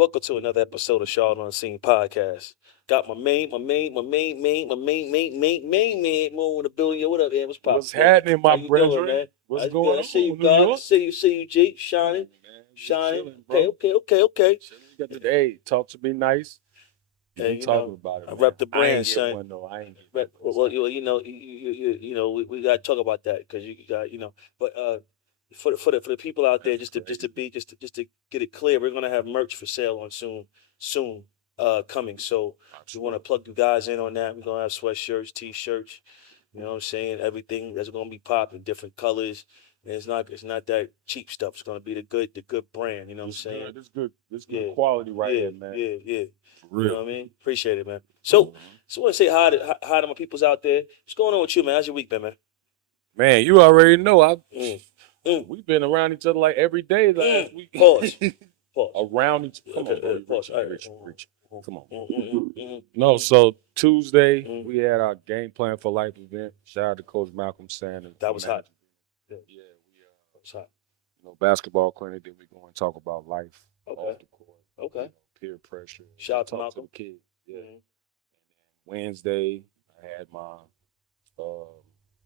Welcome to another episode of Charlotte on Scene Podcast. Got my main man, Mo in the building. Yo, what up, man? What's poppin', What's man? happening, How my you doing, brethren? man? What's That's good. going I see you, on, New God. I York? see you, G. Man, Shining, just shining. chilling, Okay, bro. okay. Chilling. You got the hey, talk to me nice. You Hey, ain't talking about I it, man. rep the I brand, ain't get son. one though. I ain't get one. Rep, What's well, happening? we gotta talk about that because you got, but for the people out there, That's just to just to crazy. be just to get it clear, we're gonna have merch for sale on soon coming. So we want to Absolutely. plug you guys in on that. We're gonna have sweatshirts, t-shirts, you know what I'm saying? Everything that's gonna be popping, different colors. And it's not that cheap stuff. It's gonna be the good brand, you know what I'm This saying? good. This good Yeah, quality right yeah, here, man. yeah. For You know real. what I mean? Appreciate it, man. So, Mhm. so I want to say hi to my peoples out there. What's going on with you, man? How's your week been, man? Man, you already know. Mm, mm, We've been around each other like every day last week. Pause. Pause. Around each. Come Okay, on, bro. You pause. reaching, All you right. reaching, reaching. Come on. Mm, No, so Tuesday mm. we had our game plan for life event. Shout out to Coach Malcolm Sanders That for was hot. managing. Yeah, Yeah, we that was hot. basketball clinic. Then we go and talk about life Okay, off the court. okay. Peer pressure. Shout out to Talk to the Malcolm. kids. Yeah. Mm-hmm. Wednesday I had uh,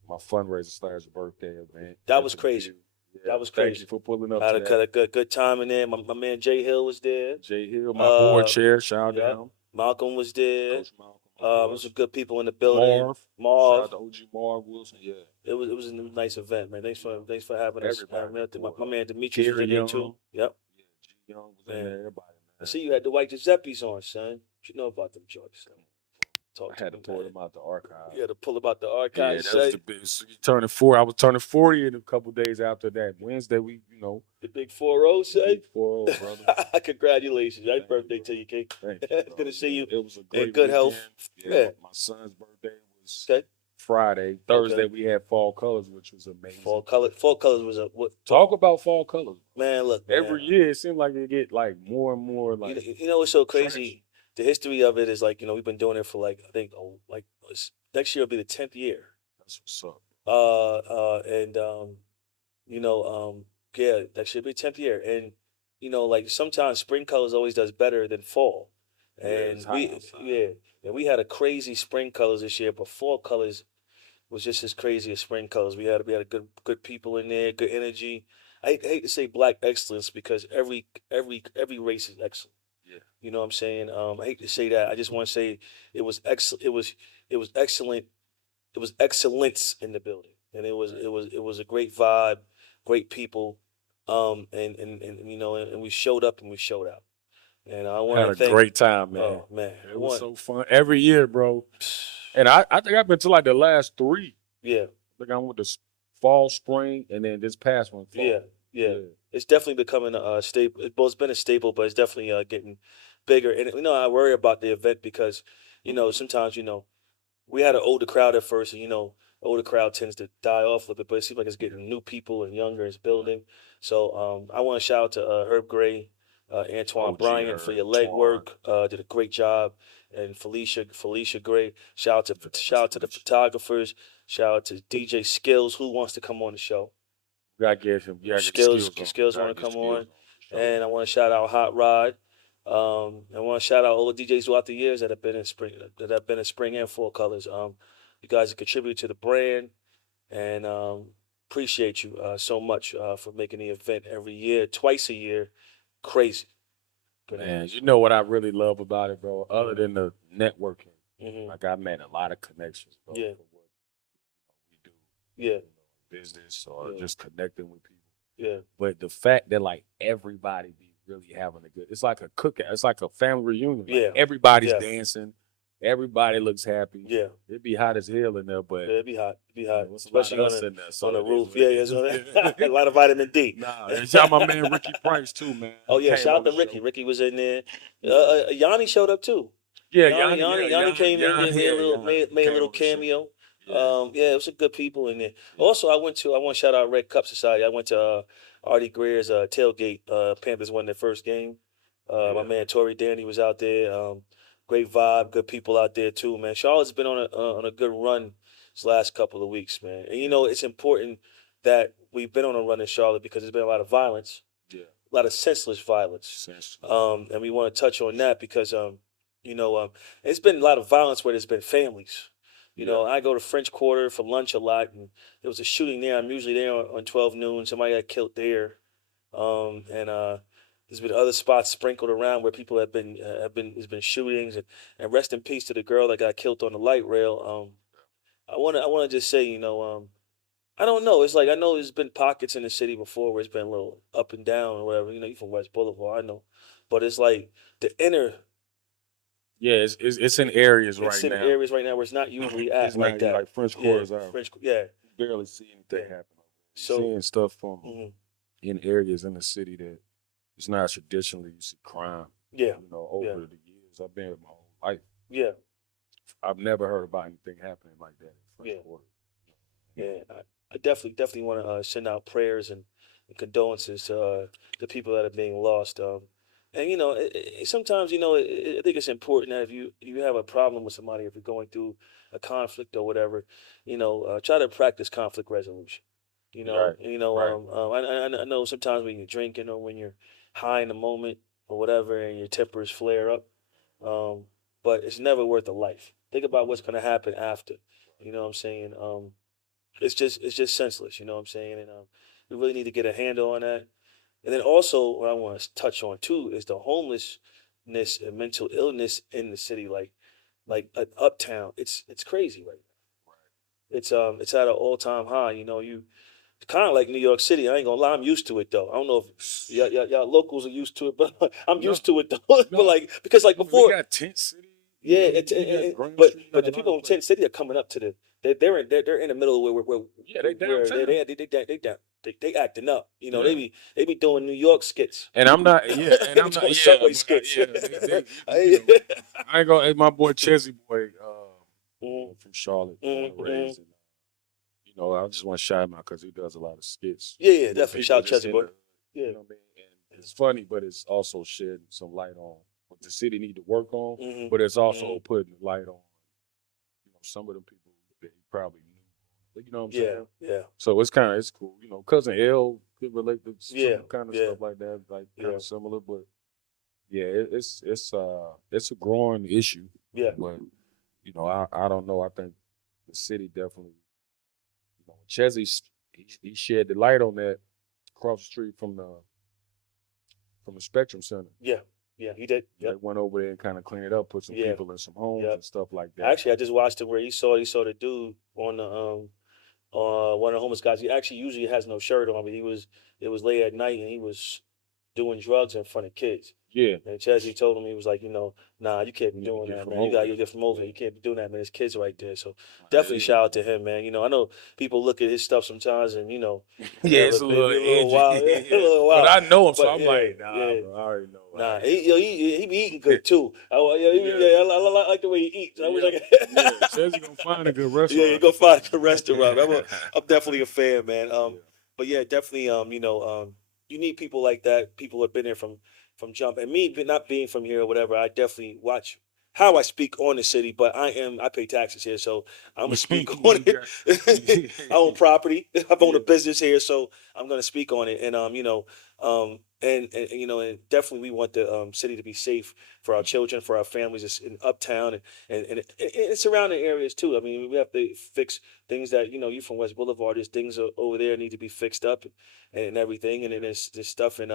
my fundraiser slash birthday event That at was the crazy. view. Yeah, That was thank crazy. you for pulling up Had to a, cut that. a good time in there. My man Jay Hill was there. Jay Hill, my board Uh, chair. Shout out to yep. him. Malcolm was there. Coach Malcolm, of course. There's some good people in the building. Marv. Shout Marv. out to OG Marv Wilson. Yeah. It was a nice event, man. Thanks for having us. Everybody Me out there. My, pulled my up. man Demetrius was Gary in there too. Young. Yep, Yeah, G Young was in man. there. Everybody, I man. see you had the white Giuseppe's on, son. What you know about them joints, son? Talk I to had me, to pull man. them out the archive. You had to pull about the Yeah, archives, that was son. the big. So you turning 40. I was turning 40 in a couple days after that. Wednesday, The big 4-0, the son. big 4-0, brother. Congratulations. Happy Thank you, birthday bro. to you, King. Thank you, It's bro. good to see you Yeah, it was a in great good health. weekend. Yeah, Yeah. my son's birthday was Okay. Friday. Thursday, Okay. we had fall colors, which was Fall amazing. color. Fall colors was a what? Talk about fall colors. Man, look, man. Every year, it seems like it get like more and more You know, like you know what's so trash. crazy? The history of it is like we've been doing it for like I think next year will be the 10th year. That's what's up. And you know yeah, that should be 10th year. And like sometimes spring colors always does better than fall. Yeah, it's And hot outside. we had a crazy spring colors this year, but fall colors was just as crazy as spring colors. We had a good people in there, good energy. I hate to say black excellence because every race is excellent. Yeah, You know what I'm saying? I hate to say that. I just want to say it was excellent. It was excellent. It was excellence in the building, and right. it was a great vibe, great people, and and we showed up and we showed out. And I want Had to a thank. great time, man. Oh man, I It was want. so fun every year, bro. And I think I've been to like the last three. Yeah, I think I went to fall, spring, and then this past one, yeah, fall. yeah. Yeah. It's definitely becoming a staple. It's been a staple, but it's definitely getting bigger. And I worry about the event because sometimes we had an older crowd at first, and older crowd tends to die off a little bit, but it seems like it's getting new people and younger. It's building. So I want to shout out to Herb Gray, Antoine OG Bryant for Herb, your leg Twan. work. Did a great job, and Felicia Gray. Shout out Yeah, to Miss shout out to the Felicia. photographers. Shout out to DJ Skills. Who wants to come on the show? We gotta get the Skills skills on. Skills Gotta want to get come skills on, on for sure. and I want to shout out Hot Rod. I want to shout out all the DJs throughout the years that have been in spring and fall colors. You guys have contributed to the brand, and appreciate you so much for making the event every year, twice a year. Crazy, Man, bananas. you know what I really love about it, bro? Other Mm-hmm. than the networking, Mm-hmm. like I made a lot of connections, bro, Yeah, for what we do, yeah, business or yeah, just connecting with people. yeah, But the fact that like everybody be really having a good, it's like a cookout, it's like a family reunion. Like yeah, everybody's yeah, dancing, everybody looks happy. yeah. It'd be hot as hell in there, but Yeah, it'd be hot. It'd be hot, it's a lot especially of on us the in there, on so the it is roof. what Yeah, it yeah, is. so a lot of vitamin D. Nah, and shout out my man Ricky Price too, man. Oh He yeah, came shout out on to the Ricky. show. Ricky was in there. Yeah, Yanni showed up too. yeah, Yanni, Yanni, yeah, Yanni, Yanni Yanni, came in, Yanni, made a yeah, little, Yanni. made, He made a came little on the show. cameo. Yeah, Yeah, it was some good people in there. yeah, Also, I want to shout out Red Cup Society. I went to Artie Greer's tailgate. Panthers won their first game. My yeah. man Tory Danny was out there. Great vibe, good people out there too, man. Charlotte's been on a good run this last couple of weeks, man. And it's important that we've been on a run in Charlotte because there's been a lot of violence. Yeah. lot of senseless violence. Essentially. And we want to touch on that because you know, it's been a lot of violence where there's been families. You Yeah. know, I go to French Quarter for lunch a lot, and there was a shooting there. I'm usually there on 12 noon. Somebody got killed there. And there's been other spots sprinkled around where people have been there's been shootings, and rest in peace to the girl that got killed on the light rail. I wanna just say, I don't know. It's like I know there's been pockets in the city before where it's been a little up and down or whatever. You know, you from West Boulevard, I know, but it's like the inner. Yeah, it's in areas It's right in now. areas right now where it's not usually It's at like not you that. like French Yeah, quarters out. Yeah, You barely see anything yeah. happen over there. You're So, seeing stuff from mhm, in areas in the city that it's not traditionally you see crime. yeah, yeah, Over the years I've been with my whole life. yeah, I've never heard about anything happening like that in French yeah. Quarter. Yeah, I definitely want to send out prayers and condolences to the people that are being lost. And sometimes I think it's important that if you have a problem with somebody, if you're going through a conflict or whatever, try to practice conflict resolution. Right, right. I know sometimes when you're drinking or when you're high in the moment or whatever, and your tempers flare up, um, but it's never worth a life. Think about what's going to happen after. You know what I'm saying? It's just senseless, you know what I'm saying? And we really need to get a handle on that. And then also what I want to touch on too is the homelessness and mental illness in the city, like uptown. It's crazy right now. It's at an all time high. You kind of like New York City. I ain't gonna lie, I'm used to it though. I don't know if y'all locals are used to it, but I'm No, used to it though. But no. like because like We before, got Tent City. yeah, You got Grand but Street. You but got a the lot of people in places. Tent City are coming up to they're in the middle of Yeah, they where downtown. they acting up. Yeah. They be doing New York skits. And I'm not, yeah, and They be I'm not, doing yeah, subway but skits. yeah, they I- I ain't gonna, hey, my boy Chesy boy, Mhm, from Charlotte, born mhm, and mhm. raised, and I just want to shout him out because he does a lot of skits Yeah, yeah, with definitely. people Shout out that's Chelsea in boy. the, Yeah. what I mean, and it's funny, but it's also shedding some light on what the city need to work on, Hmm. but it's also Hmm. putting light on, some of the people that he probably knew, you know what I'm Yeah, saying? yeah, So it's cool, cousin L could relate to yeah, some kind of yeah, stuff like that, like kind yeah, of similar, but yeah, it's a growing issue, yeah, but I don't know. I think the city definitely, Chesney he shed the light on that across the street from the Spectrum Center. yeah, yeah. He did. They Yep. went over there and kind of cleaned it up, put some Yeah. people in some homes Yep. and stuff like that. Actually, I just watched it where he saw the dude on the one of the homeless guys. He actually usually has no shirt on, but it was late at night and he was doing drugs in front of kids. Yeah, And Chesney told him, he was like, nah, you can't be you need to doing get that, from man. You over gotta there. get from over Yeah, here. You can't be doing that, man. There's kids right there. So it definitely is. shout out to him, man. I know people look at his stuff sometimes and Yeah, whatever, it's a little maybe a little wild, edgy. a Yeah, little but wild. I know him, so But I'm yeah, like, nah, yeah. bro. I already know how Nah, he is. he be eating good too. Yeah, I like the way he eats. I wish yeah, I yeah. could. Chesney gonna find a good Yeah, you restaurant. go find a restaurant. I'm definitely a fan, man. Yeah. But yeah, definitely. You need people like that. People who have been there from jump. And me, not being from here or whatever, I definitely watch how I speak on the city. But I pay taxes here, so I'm gonna speak on You it. got, I own property. I've owned a yeah, business here, so I'm gonna speak on it. And and definitely we want the city to be safe for our children, for our families in uptown and surrounding areas too. I mean, we have to fix things that you from West Boulevard. There's things over there need to be fixed up and everything, and then there's stuff in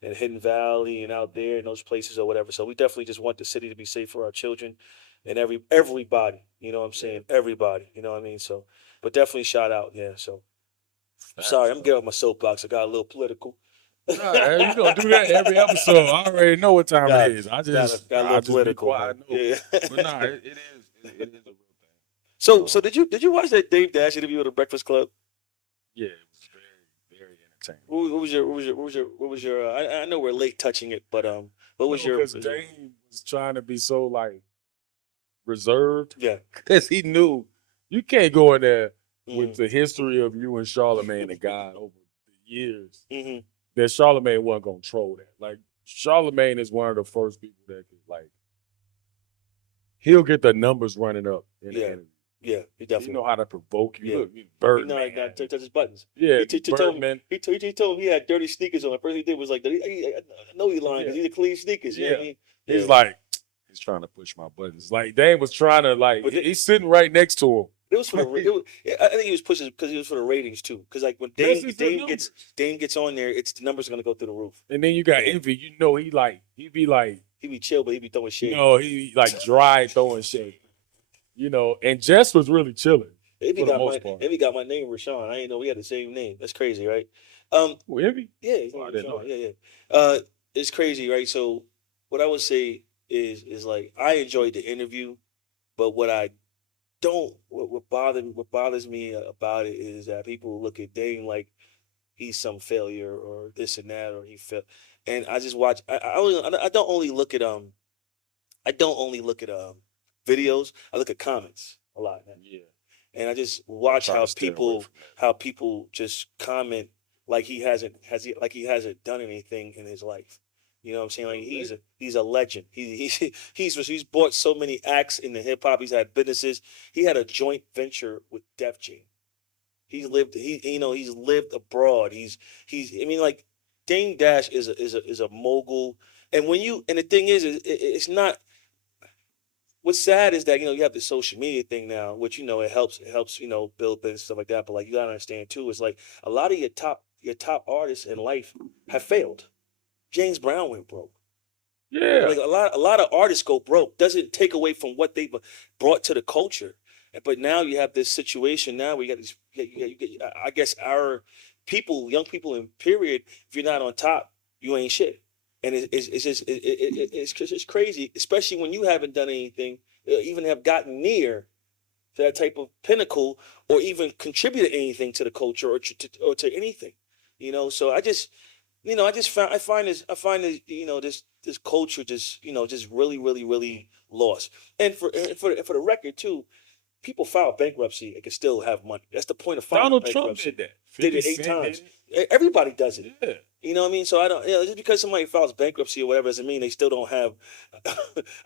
Hidden Valley and out there in those places or whatever. So we definitely just want the city to be safe for our children and everybody. You know what I'm yeah. saying? Everybody. You know what I mean? So, but definitely shout out. Yeah. So sorry, Facts, I'm though. getting off my soapbox. I got a little political. Nah, you don't do that every episode. I already know what time it got is. I got just, got a I little just be political, man. quiet. I know, Yeah. but nah, it is a real thing. So did you watch that Dave Dash interview with the Breakfast Club? Yeah, it was very entertaining. What was your? I know we're late touching it, but what was No, your? because Dane was trying to be so like reserved, Yeah. because he knew you can't go in there with Mm-hmm. the history of you and Charlemagne and God over the years Mm-hmm. that Charlemagne wasn't gonna troll that. Like Charlemagne is one of the first people that could like he'll get the numbers running up in the Yeah. interview. Yeah, he He definitely. know how to provoke you. Yeah, Look, you he know how to Birdman. touch his buttons. Yeah, He told me Birdman. he told me he had dirty sneakers on. The first thing he did was like, I know he lying Yeah, because he had clean sneakers. You know yeah. what I mean? He's Yeah, like, he's trying to push my buttons. Like Dame was trying to like, but he's sitting right next to it was for the. him. It was, I think he was pushing because he was for the ratings too. Because like when This is the numbers. Dame gets on there, it's the numbers are gonna go through the roof. And then you got Yeah, Envy. You know, he be like, he be chill, but he be throwing shade. no, he like dry throwing shit. You know, and Jess was really chilling for the most part. Envy got my name Rashawn. I didn't know we had the same name. That's crazy, right? Who, Envy? Yeah, his Oh, name I is didn't know Rashawn. that. Yeah, yeah. It's crazy, right? So what I would say is like I enjoyed the interview, but what I don't what bothers me about it is that people look at Dame like he's some failure or this and that or he failed. And I just watch. I don't only look at videos. I look at comments a lot now, Yeah, and I just I watch try to stay away from that. how people just comment like he hasn't done anything in his life. You know what I'm saying? Like he's a legend. He's bought so many acts in the hip hop. He's had businesses. He had a joint venture with Def Jam. He's lived abroad. He's I mean like Dame Dash is a mogul. And the thing is it's not what's sad is that you have the social media thing now, which it helps build business stuff like that. But like you gotta understand too, it's like a lot of your top artists in life have failed. James Brown went broke. Yeah, Like a lot of artists go broke. Doesn't take away from what they've brought to the culture. But now you have this situation now where you got these. I guess our people, young people in period, if you're not on top, you ain't shit. And it's crazy, especially when you haven't done anything, even have gotten near to that type of pinnacle, or even contributed anything to the culture or to anything. So I find this this culture just really really really lost. And for the record too, people file bankruptcy and can still have money. That's the point of filing Donald Trump bankruptcy. did that. Did 50 it eight Cent did times. Everybody does it. it. Yeah. You know what I mean? So I don't. Just because somebody files bankruptcy or whatever doesn't mean they still don't have.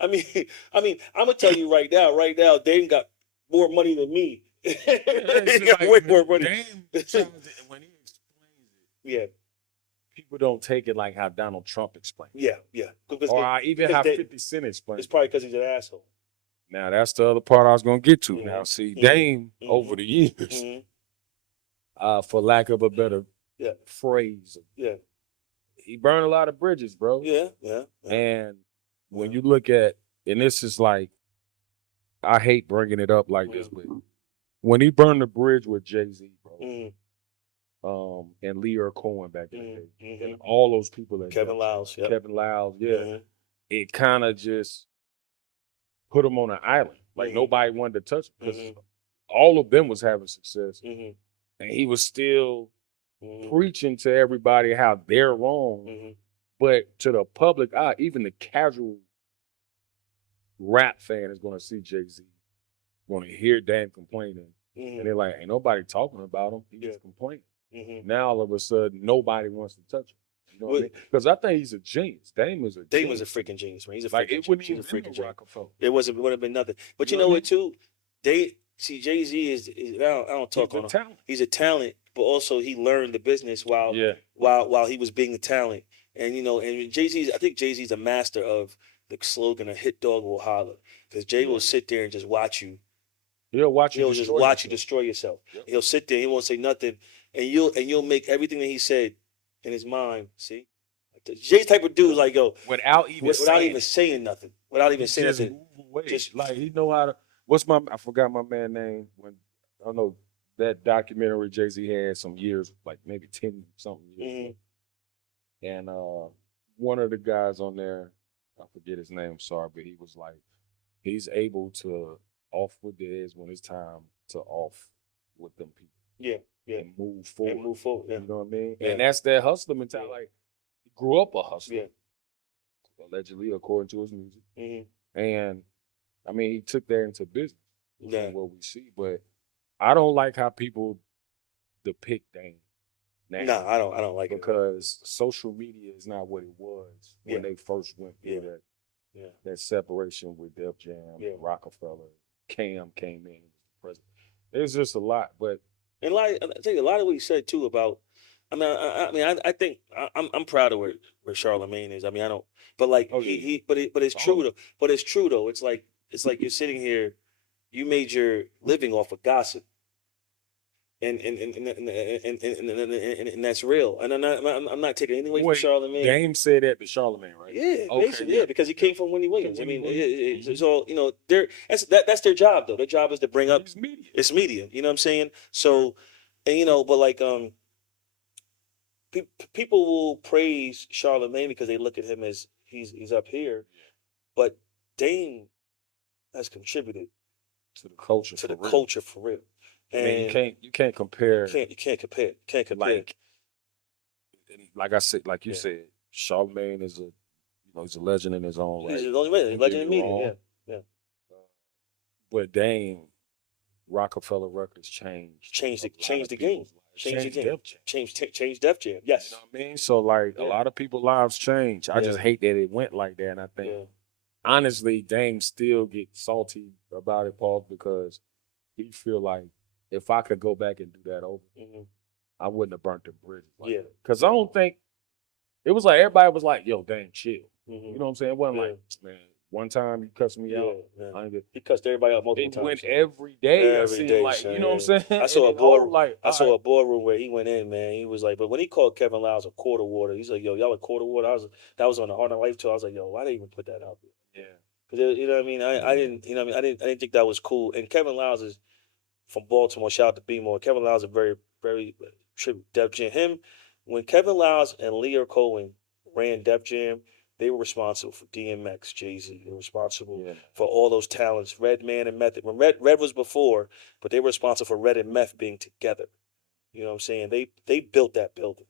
I mean, I'm gonna tell you right now. Right now, Dame got more money than me. Yeah, it's He just got like way more money. Dame tries to, when he explains it, Yeah, people don't take it like how Donald Trump explained it. yeah. Or even how 50 Cent explained It's it. probably because he's an asshole. Now that's the other part I was gonna get to. Now, Hmm. see, Hmm. Dame over Hmm. the years, Hmm. for lack of a better Yeah, phrase, yeah, he burned a lot of bridges, bro. yeah, yeah, yeah, And when yeah. you look at, and this is like, I hate bringing it up like this, Mhm. but when he burned the bridge with Jay Z, bro, Mhm. and Lear Cohen back in the Mhm. day, and Mhm. all those people at Kevin Def Jam, Lyles. Yep. Kevin Lyles, yeah, Mhm. it kind of just put him on an island. Like Mhm. nobody wanted to touch him because Mhm. all of them was having success, Mhm. and he was still Mhm. preaching to everybody how they're wrong. Mhm. But to the public eye, even the casual rap fan is going to see Jay Z, going to hear Dame complaining, and Mhm. they're like, "Ain't nobody talking about him. He's Yeah. just complaining." Mhm. Now all of a sudden, nobody wants to touch him. You know what I Well, mean? Because I think he's a genius. Dame is a Dame was a genius. freaking genius, man. He's a Like freaking it genius. wouldn't He's even a been no freaking genius. Rockefeller. It would have been nothing. But You you know what know I what mean? too? They see Jay Z I don't He's talk a on him. talent. He's a talent, but also he learned the business Yeah. while he was being a talent. And I think Jay Z's a master of the slogan, "A hit dog will holler," because Jay Yeah. will sit there and just watch you. He'll watch you He'll just destroy watch you yourself. destroy yourself. Yep. He'll sit there. He won't say nothing, and you'll make everything that he said in his mind. See, Jay's type of dude, like yo, Without even without saying even it. saying nothing, without even He saying just nothing, move away. just Like he know how to. I forgot my man name. When I don't know that documentary Jay Z had some years, like maybe 10 something years mm, ago. And one of the guys on there, I forget his name, I'm sorry, but he was like, he's able to off with the edge when it's time to off with them people yeah, yeah, and move and forward. move forward. Yeah, You know what I mean? yeah, And that's that hustler mentality. yeah, Like he grew up a hustler, yeah, allegedly, according to his music. mm, And I mean, he took that into business yeah. from what we see. But I don't like how people depict Dame now No, I don't like it at all. because social media is not what it was Yeah, when they first went yeah, through that yeah, that separation with Def Jam, yeah, Rockefeller, Cam came in, he was the president. It's just a lot, but And I think a lot of what he said too about. I think I'm proud of where Charlemagne is. I mean, I don't, but like oh yeah, but it's all true of though. But it's true though. It's like you're sitting here, you made your living off of gossip, and that's real. And I'm not taking anything away from wait, Charlemagne. Dame said that to Charlemagne, right? Yeah, Okay, basically, yeah, yeah, because he yeah. came from Winnie Okay, Williams. I Winnie mean, Williams. it's all that's their job though. Their job is to bring up It's media. it's media. You know what I'm saying? Yeah. So, and but like people will praise Charlemagne because they look at him as he's up here, but Dame has contributed To the culture to for the real. culture for real, I mean, and you can't compare you can't compare like like I said, like you Yeah, said, Charlemagne is he's a legend in his own he's right. the only way. Don't get Legend me in media. wrong. Yeah, yeah. Uh, but Dame, Rockefeller Records changed a lot Changed of the game. people's lives. Changed the Changed game. Def Jam. Changed Def Jam. You know Yes. what I mean? So like a Yeah. lot of people's lives change. I Yeah. just hate that it went like that. And I think Yeah. honestly, Dame still gets salty about it, Paul, because he feel like if I could go back and do that over, Hmm. I wouldn't have burnt the bridges. Like Yeah. because I don't think it was like everybody was like, "Yo, Dame, chill." Hmm. You know what I'm saying? It wasn't Yeah. like, man, one time you cussed me Yeah. out. Yeah. I ain't get. He cussed everybody out multiple It went times. Son. every day. I Every seen day, like, son. you know what I'm Yeah. saying? I And saw a then whole board. like, I all saw right, a boardroom where he went in, man. He was like, but when he called Kevin Lyles a quarter water, he's like, yo, y'all a quarter water. That was on the Hard Knock Life tour. I was like, yo, why they even put that out there? yeah, Because you know what I mean. I didn't, you know what I mean. I didn't think that was cool. And Kevin Lyles is from Baltimore. Shout out to B-More. Kevin Lyles is very tribute Def Jam. Him when Kevin Lyles and Leo Cohen ran Def Jam, they were responsible for DMX, Jay Z. They were responsible yeah, for all those talents, Redman and Method. When Red was before, but they were responsible for Red and Meth being together. You know what I'm saying? They built that building.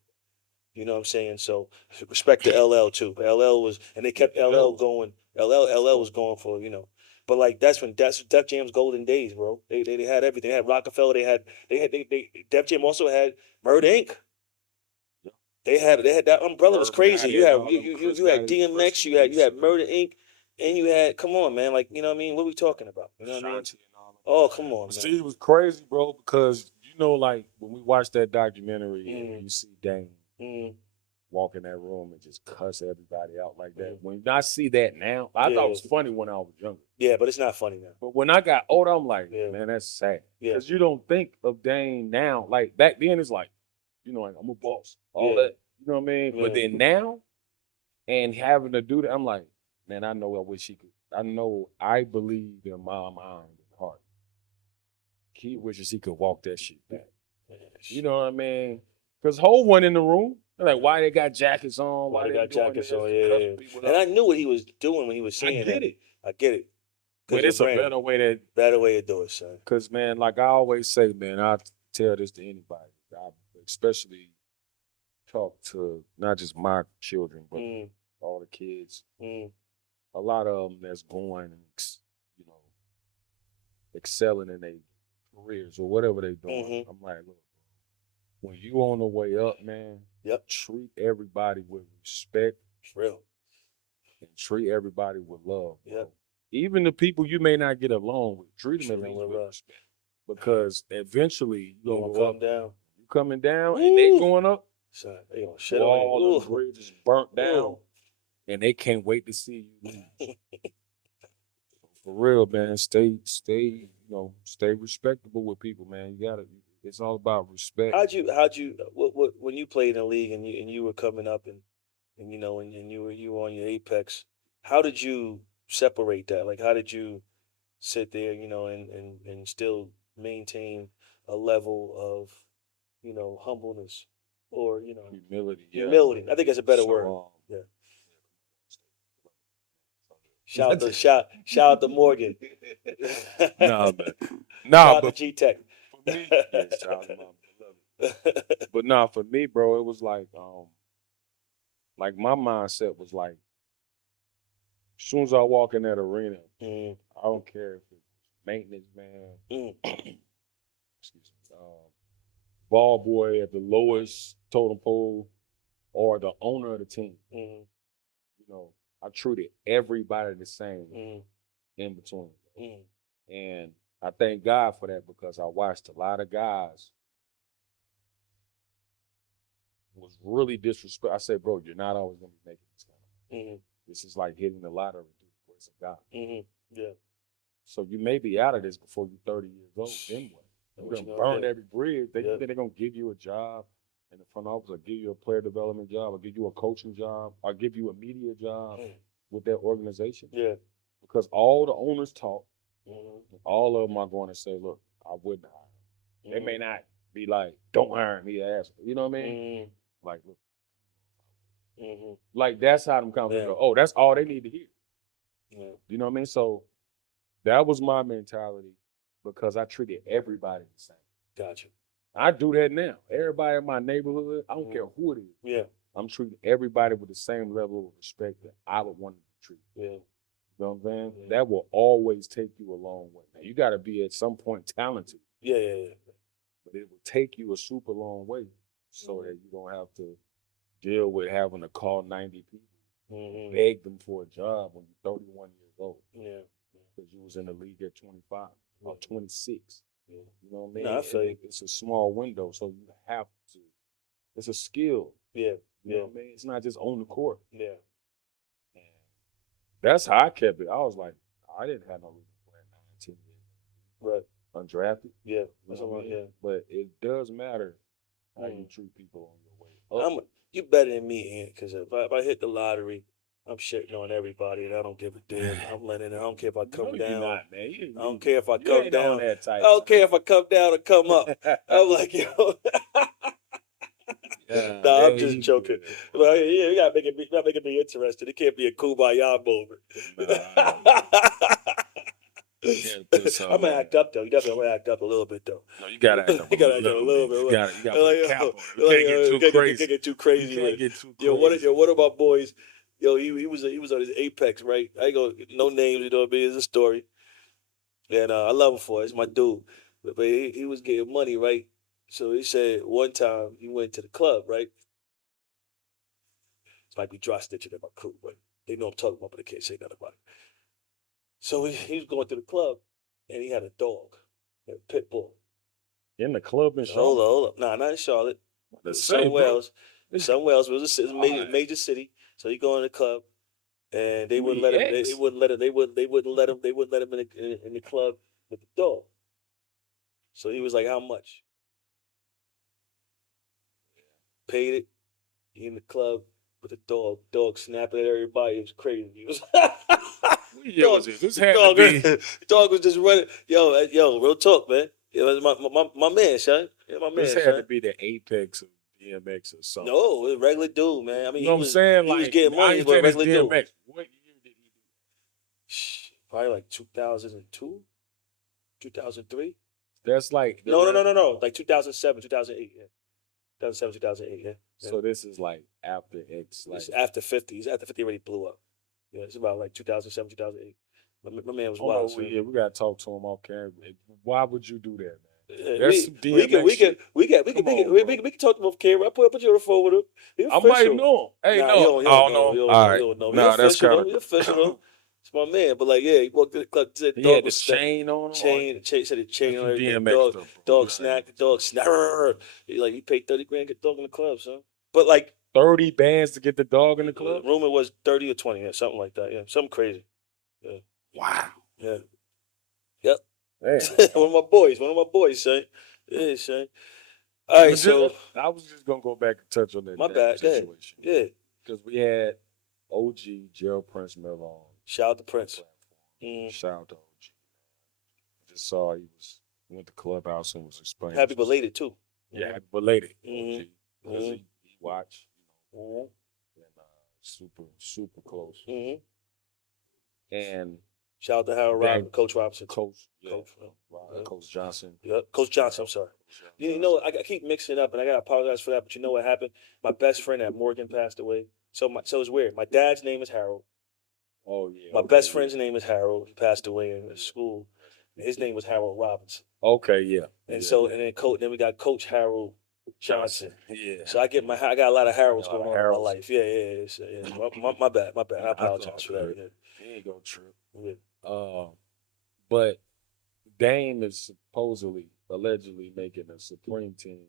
You know what I'm saying? So respect to LL too. LL was, and they kept LL going. LL was going for But like that's Def Jam's golden days, bro. They had everything. They had Rockefeller. They Def Jam also had Murder Inc. yeah. They had that umbrella was Irv crazy. Gotti You and had all them, you Chris had Gotti, rest DMX. in You peace, had man. Murder Inc. And you had come on, man. Like you know what I mean? What are we talking about? You know what I mean? Ashanti and all them. Oh come on, But man. see, it was crazy, bro, because like when we watched that documentary and Mm, you see Dame mm, walk in that room and just cuss everybody out like that. mm. When I see that now, I thought it Yeah, was funny when I was younger. yeah, but it's not funny now. But when I got older, I'm like, Yeah, man, that's sad. yeah, Because you don't think of Dame now. Like back then, it's like, like I'm a boss, all yeah, that. You know what I mean? But yeah. then now, and having to do that, I'm like, man, I know I wish he could. I know I believe in my mind and heart. He wishes he could walk that shit back. You know what I mean? Because whole one in the room. They're like, why they got jackets on? Why Why they they got doing jackets this? on? And Yeah, yeah. cussing people And I out. knew what he was doing when he was I saying get that. it. I get it. But Because you're it's a branded. better way To do it, son. because man, like I always say, man, I tell this to anybody. I especially talk to not just my children, but Mm, all the kids. mm, A lot of them that's going and you know excelling in their careers or whatever they're doing. mm-hmm. I'm like, look, when you on the way up, man, Yep. treat everybody with respect It's real. and treat everybody with love, bro. Yep. Even the people you may not get along with, treat them Treat at 'em least with with love. respect. Because eventually You you're gonna gonna go come up, down. you coming down, and they Ooh. going up, Son, they gonna shit on all you. them bridges burnt down, Ooh. and they can't wait to see you lose. For real, man. Stay respectable with people, man. You gotta. It's all about respect. How'd you what when you played in the league and you were coming up and and you were on your apex, how did you separate that? Like how did you sit there, and still maintain a level of, humbleness or, Humility, yeah. humility. I think that's a better word. So, Yeah. um, Shout out to Morgan. nah, man, Shout nah, out to but G Tech. for me, yeah, shout out to my beloved. But nah, for me, bro, it was like my mindset was like, as soon as I walk in that arena, Mm, I don't care if it's maintenance man, mm, excuse me, ball boy at the lowest totem pole, or the owner of the team. mm, You know, I treated everybody the same mm, in between. mm, And I thank God for that because I watched a lot of guys was really disrespect. I said, bro, you're not always gonna be making this kind of money. Mm-hmm. This is like hitting the lottery through the grace of God. Mm-hmm. Yeah. So you may be out of this before you're 30 years old. Then what? You What done you gonna burned do? every bridge. They Yeah. think they're gonna give you a job in the front office, or give you a player development job, or give you a coaching job, or give you a media job Mm. with their organization. Yeah. Because all the owners talk, Mm-hmm. all of them are going to say, look, I wouldn't hire him. They may Mm-hmm. not be like, don't hire me, ass. You know what I mean? Mm-hmm. Like, look, Mm-hmm. like that's how them conversations Yeah. go. Oh, that's all they need to hear. Yeah. You know what I mean? So that was my mentality because I treated everybody the same. Gotcha. I do that now. Everybody in my neighborhood, I don't care Mm-hmm. who it is. Yeah. I'm treating everybody with the same level of respect that I would want to be treated. Yeah. You know what I'm saying? Yeah. That will always take you a long way. Now, you got to be at some point talented, Yeah. Yeah. Yeah. but it will take you a super long way so Mm-hmm. that you don't have to deal with having to call 90 people, Mm-hmm. beg them for a job when you're 31 years old Yeah. because you was in the league at 25 Yeah. or 26. Yeah. You know what I No, I mean? feel you. It's a small window, so you have to. It's a skill. Yeah. You know Yeah. what I mean? It's not just on the court. Yeah. And that's how I kept it. I was like, I didn't have no reason to play 9, 10 years Right. undrafted. Yeah. You That's know what what. I Yeah. mean? But it does matter how you Mm. treat people on your way up. You better than me, Ant, because if I hit the lottery, I'm shitting on everybody, and I don't give a damn. I'm letting it. I don't care if I No, come you're down. not, man. I don't care if I You come ain't on down. that I type don't care time. if I come down or come up. I'm like, yo. Yeah, Nah, I'm man, just you joking. good, Well, bro. yeah, you gotta make it be interested. It can't be a kumbaya moment. Nah, I know. You gotta put I'm something gonna in act there. up though. You definitely gonna act up a little bit though. No, you gotta act up a You gotta act up a little little bit. bit. You gotta put a Like, cap yo, on it. We can't get too crazy. can't get too We crazy with can't it. get too Yo, crazy. one of my boys, yo, he was on his apex, right? I ain't gonna no names, you know what I mean? It's a story, and I love him for it. It's my dude, but he was getting money, right? So he said one time he went to the club, right? This might be dry stitching in my crew, but they know I'm talking about, but they can't say nothing about it. So he was going to the club, and he had a dog, a pit bull. In the club in Hold Charlotte? up, hold up. Nah, not in Charlotte. It Let's was say, somewhere bro. else. Somewhere else. It was a All right. major city. So he go in the club, and they Who wouldn't he let him. They ex? wouldn't let him. They wouldn't let him. They wouldn't let him in the club with the dog. So he was like, "How much?" Paid it. He in the club with the dog. Dog snapping at everybody. It was crazy. He was What year dog. was this? This The had to dog. be. The dog was just running. Yo, real talk, man. It was my man, son. Yeah, my This man, had to son. be the apex of DMX or something. No, it was a regular dude, man. I mean, You know what I'm saying? he was Like, getting I money, ain't but a saying it's regular dude. DMX. What year did he do Probably like 2002, 2003. that? That's like the No. Like 2007, 2008. Yeah, 2007, 2008. Yeah. Yeah. So this is like after X, like It's after 50. It's after 50 already blew up. Yeah, it's about like 2007, 2008. My man was I don't know. wild, son. We gotta talk to him off camera. Why would you do that, man? That's We some DMX shit. Come on, bro. we can talk to him off camera. I put you on the phone with him. He I might official. know him. Hey, Nah, no, I don't know him. All you right, don't know. He nah, that's official kind though. He official of. though. It's my man. But like, yeah, he walked to the club. Said He dog had the was snapped. chain on him. Chain, said the chain That's on some everything. DMX stuff, bro. You Dog gotta snack, the dog snack. He paid 30 grand to get the dog in the club, son. But like, 30 bands to get the dog in the club. rumor was 30 or 20, yeah, something like that. Yeah, something crazy. Yeah, Wow. yeah, yep. Man, One of my boys, son. Yeah, son. All right, but so I was just gonna go back and touch on that my damn bad. Go ahead. situation. Yeah, Because we had OG Gerald Prince Miller on shout out to the Prince. platform. Mm. Shout out to OG. Just saw he went to Clubhouse and was explaining. Happy some belated stuff. too. Yeah, happy belated. Mhm. OG. Because he watched, Mhm. and super close. Mhm. And Shout out to Harold that Robinson, Coach Robinson. Coach, yeah, Coach, yeah. Coach Johnson. Yeah, Coach Johnson. I'm sorry. You know, I keep mixing it up, and I gotta apologize for that. But you know what happened? My best friend at Morgan passed away. So it's weird. My dad's name is Harold. Oh yeah. My okay, best yeah. friend's name is Harold. He passed away in school. His name was Harold Robinson. Okay, yeah. And yeah, so yeah. and then we got Coach Harold Johnson. Yeah. So I got a lot of Harolds A lot going of on in my Harolds. life. Yeah. So, yeah. My bad. I apologize for that. He ain't gonna trip. Yeah. But Dame is supposedly, allegedly making a Supreme Team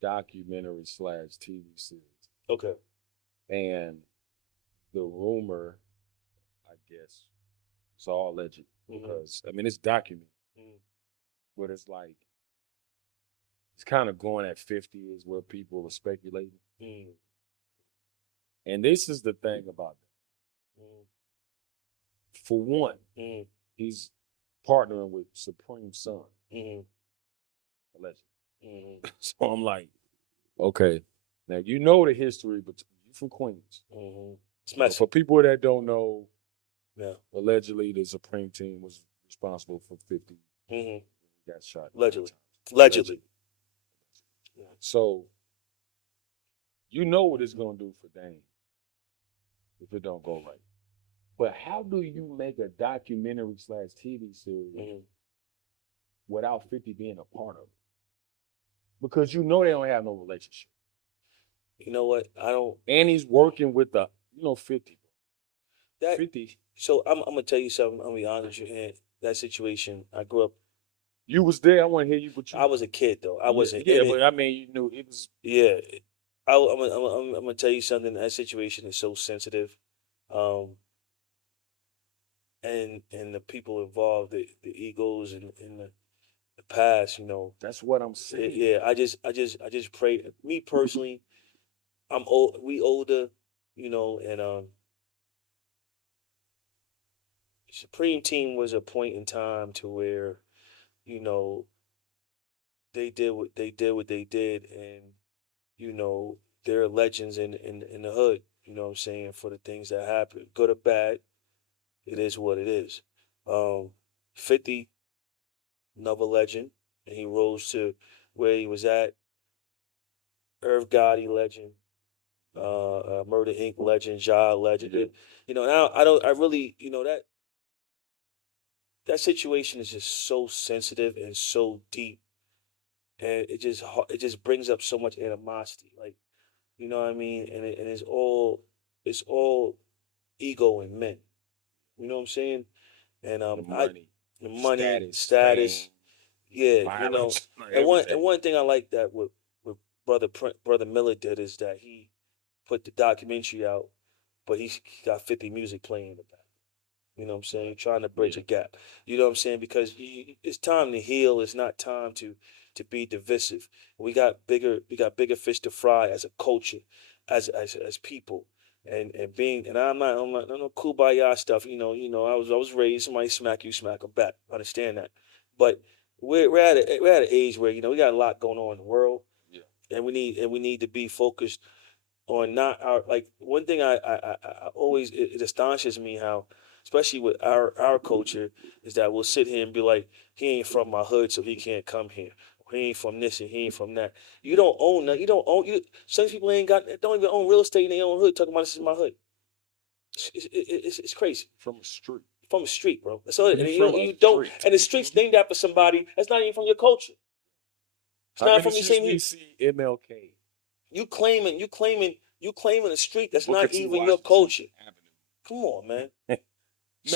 documentary slash TV series, Okay. and the rumor, I guess, it's all alleged Mm-hmm. because I mean it's documented, but it's like it's kind of going at 50 is what people are speculating. Mm-hmm. And this is the thing about Mm-hmm. that. For one, Mm-hmm. he's partnering with Supreme Son, Mm-hmm. allegedly. Mm-hmm. So I'm like, okay, now you know the history, but you from Queens. Mm-hmm. It's You know, messy. for people that don't know, Yeah. allegedly the Supreme Team was responsible for 50. Mm-hmm. He got shot 9 Allegedly. times. Allegedly. Allegedly. So you know what it's gonna do for Dame if it don't go right. But how do you make a documentary slash TV series Mm-hmm. without 50 being a part of it? Because you know they don't have no relationship. You know what? I don't. And he's working with the, 50. That. 50. So I'm gonna tell you something. I'm gonna be honest with you. And that situation, I grew up. You was there. I want to hear you, but I you. was a kid though. I Yeah, wasn't yeah, in but it. I mean, you knew it was. Yeah. I'm gonna tell you something. That situation is so sensitive. Um, and the people involved, the egos and the past, That's what I'm saying. yeah, I just pray. Me personally, I'm old. We older, and Supreme Team was a point in time to where you know what they did, and they're legends in the hood. You know what I'm saying, for the things that happen, good or bad. It is what it is. 50, another legend, and he rose to where he was at. Irv Gotti legend, Murder Inc. legend, Ja legend. Now I don't. I really, that situation is just so sensitive and so deep, and it just brings up so much animosity. Like, you know what I mean? And it's all ego and men. You know what I'm saying? And The I money, the money, status, fame, status, yeah, violence, like and one everything. and one thing I like that with brother Miller did is that he put the documentary out, but he got 50 music playing in the back. You know what I'm saying? Trying to bridge Yeah. a gap. You know what I'm saying? Because it's time to heal. It's not time to be divisive. We got bigger fish to fry as a culture, as people, and I'm not no kumbaya stuff. I was raised, somebody smack you, smack them back. I understand that, but we're at an age where we got a lot going on in the world, Yeah. and we need to be focused on not our, like, one thing I always, it astonishes me how, especially with our culture, is that we'll sit here and be like, he ain't from my hood, so he can't come here. He ain't from this and he ain't from that. You don't own that. You don't own you. Some people don't even own real estate in their own hood. Talking about this is my hood. It's crazy. From the street. From the street, bro. That's all. And You you from don't, the you don't. street. And the streets named after somebody that's not even from your culture. It's How not many from your shits same. we see MLK, You claiming a street that's Booker not T. even your Washington culture. Avenue? Come on, man. No,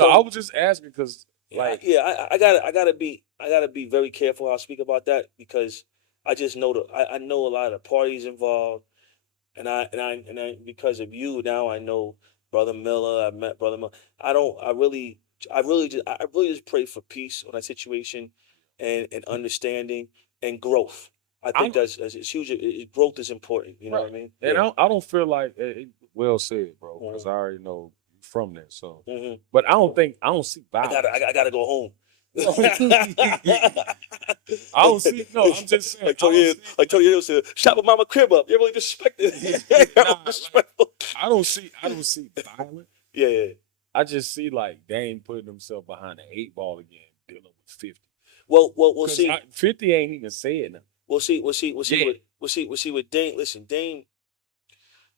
I So was just asking because, yeah, like, yeah, I gotta be very careful how I speak about that, because I just know I know a lot of the parties involved, and I because of you now I know Brother Miller. I met Brother Miller. I don't. I really just pray for peace on that situation, and understanding and growth. I think I'm that's it's huge. Growth is important. You know right, what I mean? and Yeah. I don't feel like well said, bro, because Hmm. I already know you from there. So, Hmm. but I don't see I gotta, violence. I gotta go home. No, I don't see. No, I'm just saying like I don't Tony, see. like Tony Hill said, shop with Mama Crib up. You're really disrespected. Nah, like Disrespectful. I don't see violence. Yeah, yeah. I just see like Dame putting himself behind the 8 ball again, dealing with 50. Well, we'll Because see. 50 ain't even saying nothing. We'll see. We'll see. We'll see Yeah. what. We'll see with Dame. Listen, Dame.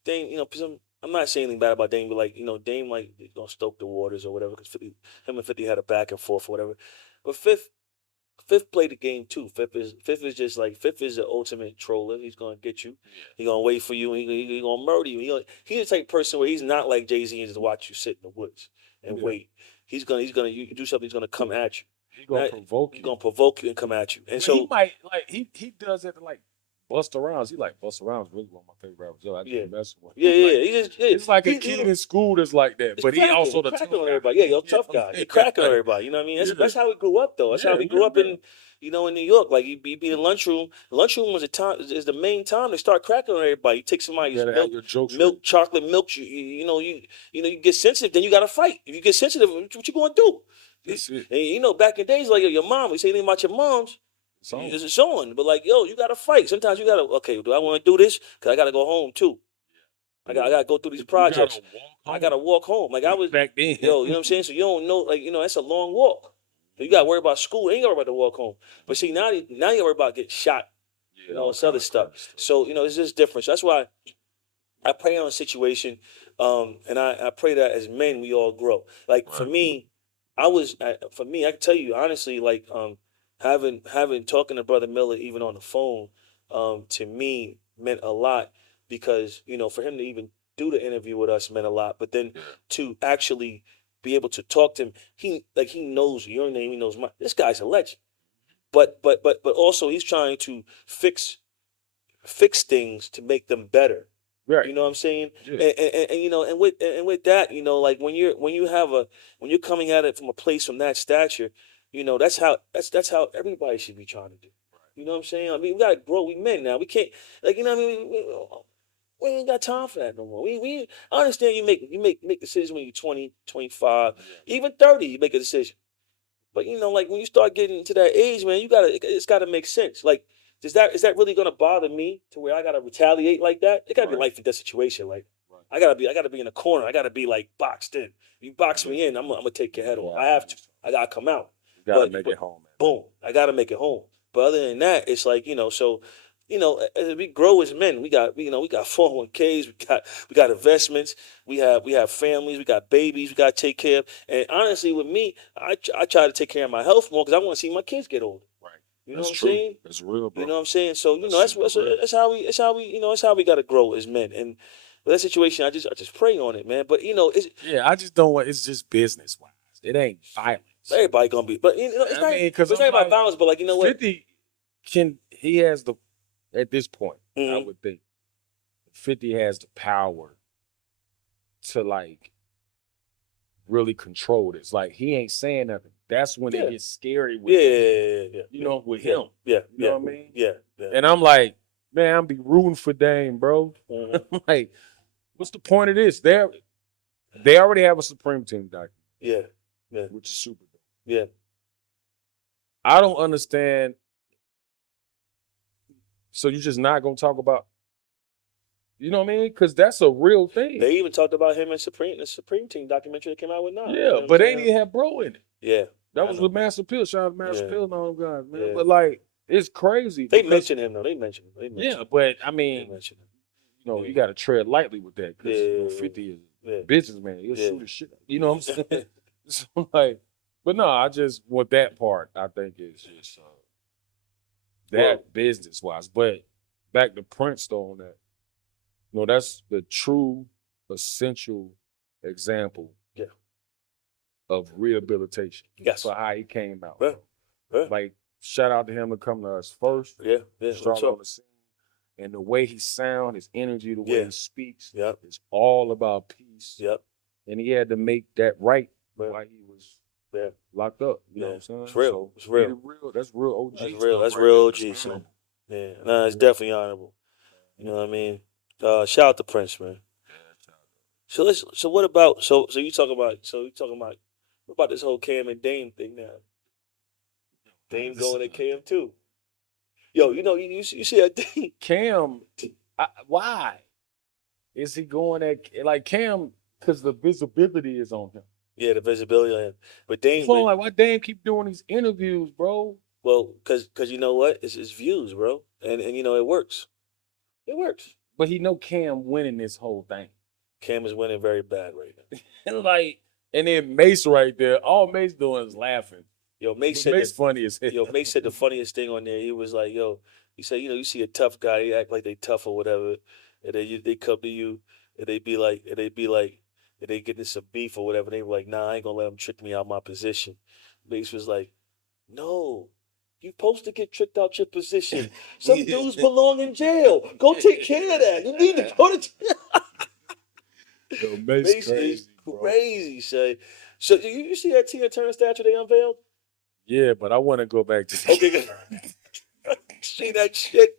'Cause I'm not saying anything bad about Dame, but, like, Dame, like, gonna stoke the waters or whatever. Because him and 50 had a back and forth or whatever. But Fifth played the game too. Fifth is just like, Fifth is the ultimate troller. He's gonna get you. He gonna wait for you. He gonna murder you. He's the type of person where he's not like Jay-Z and just watch you sit in the woods and Yeah. wait. You do something. He's gonna come at you. He gonna Now provoke he's you. gonna provoke you and come at you. And But he so might like he does it to like Busta Rhymes. He like Busta Rhymes really one of my favorite rappers. Yo, I just yeah, be messing with yeah, him. yeah, Like yeah. He just yeah, it's like a he kid in school that's like that, it's but he cracking. also He the cracking tough on guy. everybody. Yeah, yo, You know tough what I'm guy. He saying? cracking on Like, everybody. You know what I mean? yeah, That's how we grew up though. That's how yeah, we grew yeah, up yeah. in, in New York. Like you be in the lunchroom. The lunchroom was a time is the main time to start cracking on everybody. You take You somebody's gotta have your jokes ready. milk, chocolate milk. You get sensitive. Then you got to fight. If you get sensitive, what you gonna do? That's it. And back in days, like your mom, we say anything about your moms, It's on. it's on. But like, yo, you gotta fight. Sometimes you gotta. Okay, do I want to do this? Cause I gotta go home too. I Yeah. gotta go through these You gotta projects. walk I home. gotta walk home. Like I was, Back then. yo, you know what I'm saying? So you don't know, like, that's a long walk. So you gotta worry about school. You ain't gotta worry about the walk home. But see, now you gotta worry about getting shot Yeah, and all all this kind other of stuff. crazy stuff. So, it's just different. So that's why I pray on a situation, and I pray that as men we all grow. Like for Right. me, for me, I can tell you honestly, like having talking to Brother Miller even on the phone, to me meant a lot because for him to even do the interview with us meant a lot. But then Yeah. to actually be able to talk to him, he knows your name, he knows my. This guy's a legend. But also he's trying to fix things to make them better. Right. You know what I'm saying? Yeah. And with that, like when you're coming at it from a place from that stature, that's how everybody should be trying to do. You know what I'm saying? I mean, we gotta grow. We men now. We can't what I mean. We ain't got time for that no more. I understand you make decisions when you're 20, 25, Yeah. even 30. You make a decision. But like when you start getting to that age, man, it's gotta make sense. Like, is that really gonna bother me to where I gotta retaliate like that? It gotta be a Right. life and death situation. Like, Right. I gotta be in a corner. I gotta be like boxed in. You box Yeah. me in, I'm gonna take your head off. Yeah, I I have to. understand. I gotta come out. You gotta But make but it home, man. boom, I gotta make it home. But other than that, it's like so. As we grow as men, we got 401ks, we got investments, we have families, we got babies, we got to take care of. And honestly, with me, I try to take care of my health more because I want to see my kids get older. Right. You know what That's I'm true. saying? That's real, You bro. know what I'm saying? So That's that's super real. that's how we got to grow as men. And with that situation, I just pray on it, man. But it's Yeah, I just don't want. It's just business wise. It ain't violence. everybody gonna be. But it's I not. mean, because It's I'm not about like violence. But like what? 50 he has the at this point. I Hmm. would think 50 has the power to like really control this. Like he ain't saying nothing. That's when it Yeah. gets scary with Yeah. Yeah. Yeah. you know with Yeah. him. Yeah. You know Yeah. what I mean? Yeah. Yeah. And I'm like, man, I'm be rooting for Dame, bro. Hmm. Like, what's the point of this? They already have a Supreme Team document, Yeah. Yeah. which is super dope. Yeah. I don't understand. So you just not gonna talk about, you know what I mean? Because that's a real thing. They even talked about him in the Supreme Team documentary that came out with Nas. You know Yeah, what I'm but they saying? didn't even have bro in it. Yeah. That I was know. with Master Pill. Shout out to Master Yeah. Pill and all them guys, man. Yeah. But like, it's crazy. They because, mentioned him though. They mentioned him. They mentioned yeah, him. but I They mean, mentioned him. you Yeah. got to tread lightly with that because Yeah. 50 is Yeah. a businessman. He'll Yeah. shoot his shit. You know what I'm saying? So like, but no, I just with that part, I think it's just that Well- business wise. But back to Prince though on that, that's the true essential example Yeah. of rehabilitation. Yes. For how he came out. Yeah. Yeah. Like, shout out to him to come to us first. Yeah. Yeah. Start What's up? on the scene. And the way he sound, his energy, the way Yeah. he speaks, Yep. is all about peace. Yep. And he had to make that right Yeah. while he was Yeah. locked up. You know Yeah. what I'm saying? It's real. So It's real. he the real. That's real OG. That's stuff real. That's right real there. OG, That's son. honorable. Yeah. No, it's definitely honorable. You know what I mean? Shout out to Prince, man. Yeah, shout out. So what about what about this whole Cam and Dame thing now? Dame going at Cam too. Yo, you see that thing? Cam, why is he going at like Cam? Because the visibility is on him. Yeah, the visibility on him. But Dame, So I'm like, why Dame keep doing these interviews, bro? well, cause you know what? It's views, bro, and it works. It works. But he know Cam winning this whole thing. Cam is winning very bad right now. And like, and then Mace right there, all Mace doing is laughing. Yo, But Mace said Mace the, funny as hell. yo, Mace said the funniest thing on there. He was like, yo, he said, you see a tough guy, he act like they tough or whatever, and they come to you and they be like, and they get into some beef or whatever. And they were like, nah, I ain't gonna let him trick me out of my position. Mace was like, No. You supposed to get tricked out your position. Some dudes belong in jail. Go take care of that. You need to go to jail. Yo, Mace Mace is crazy, bro. crazy, Shay. So you see that Tina Turner statue they unveiled? Yeah, but I want to go back to Okay, good. See that shit?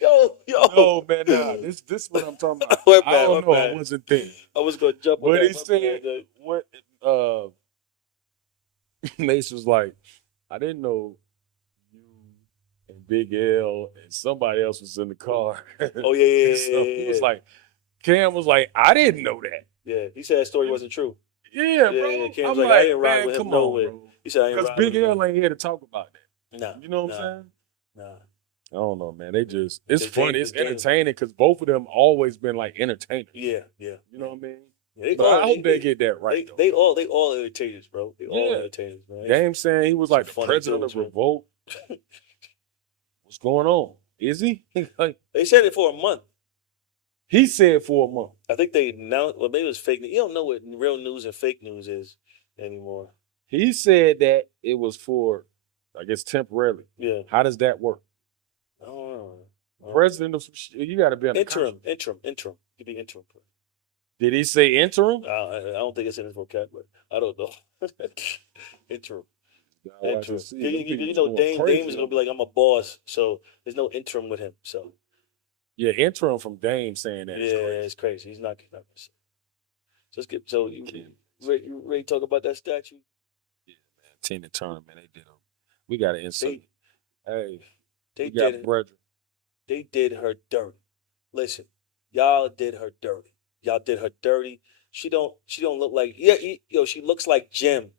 Yo, yo. No, man, nah. This what I'm talking about. We're I bad, don't we're know. I bad. wasn't there. I was gonna jump on But he that. My said bad, dude. what Mace was like, I didn't know you and Big L and somebody else was in the car. Oh yeah, yeah, And yeah, so he yeah, was yeah. like, Cam was like, I didn't know that. Yeah, he said that story wasn't true. Yeah, Yeah, yeah. bro. Cam's I'm like, I like, ain't ride man, with him come on, nowhere. bro. He said I ain't Because ride with Big him L nowhere. ain't here to talk about that. Nah, You know what I'm nah, saying? nah. I don't know, man. They just it's The funny, James, it's the James. entertaining because both of them always been like entertainers. Yeah, yeah. You know what I mean? Yeah, they But I all hope they get that right they though. they all they all entertainers, bro. They all Yeah. entertainers, man. Game saying he was Some like the funny president dudes, of man. Revolt. What's going on? Is he? Like, They said it for a month. he said for a month. I think they announced. Well, maybe it was fake news. You don't know what real news and fake news is anymore. He said that it was for, I guess, temporarily. Yeah, How does that work? I don't know. President of some shit, you got to be under contract. Interim. You be interim. Did he say interim? I don't think it's in his vocabulary. I don't know. interim. Gotta watch Interim. and see. You, Them you, people you know, going Dame is crazy. gonna be like, I'm a boss, so there's no interim with him. So Yeah, interim from Dame saying that yeah, is crazy. it's crazy. He's not gonna say. So let's get. So you ready to talk about that statue? Yeah, man. Tina Turner, man, they did them. We got to insert. They Hey, they we got did brethren. they did her dirty. Listen, y'all did her dirty. Y'all did her dirty. She don't look like yo. She looks like Jim.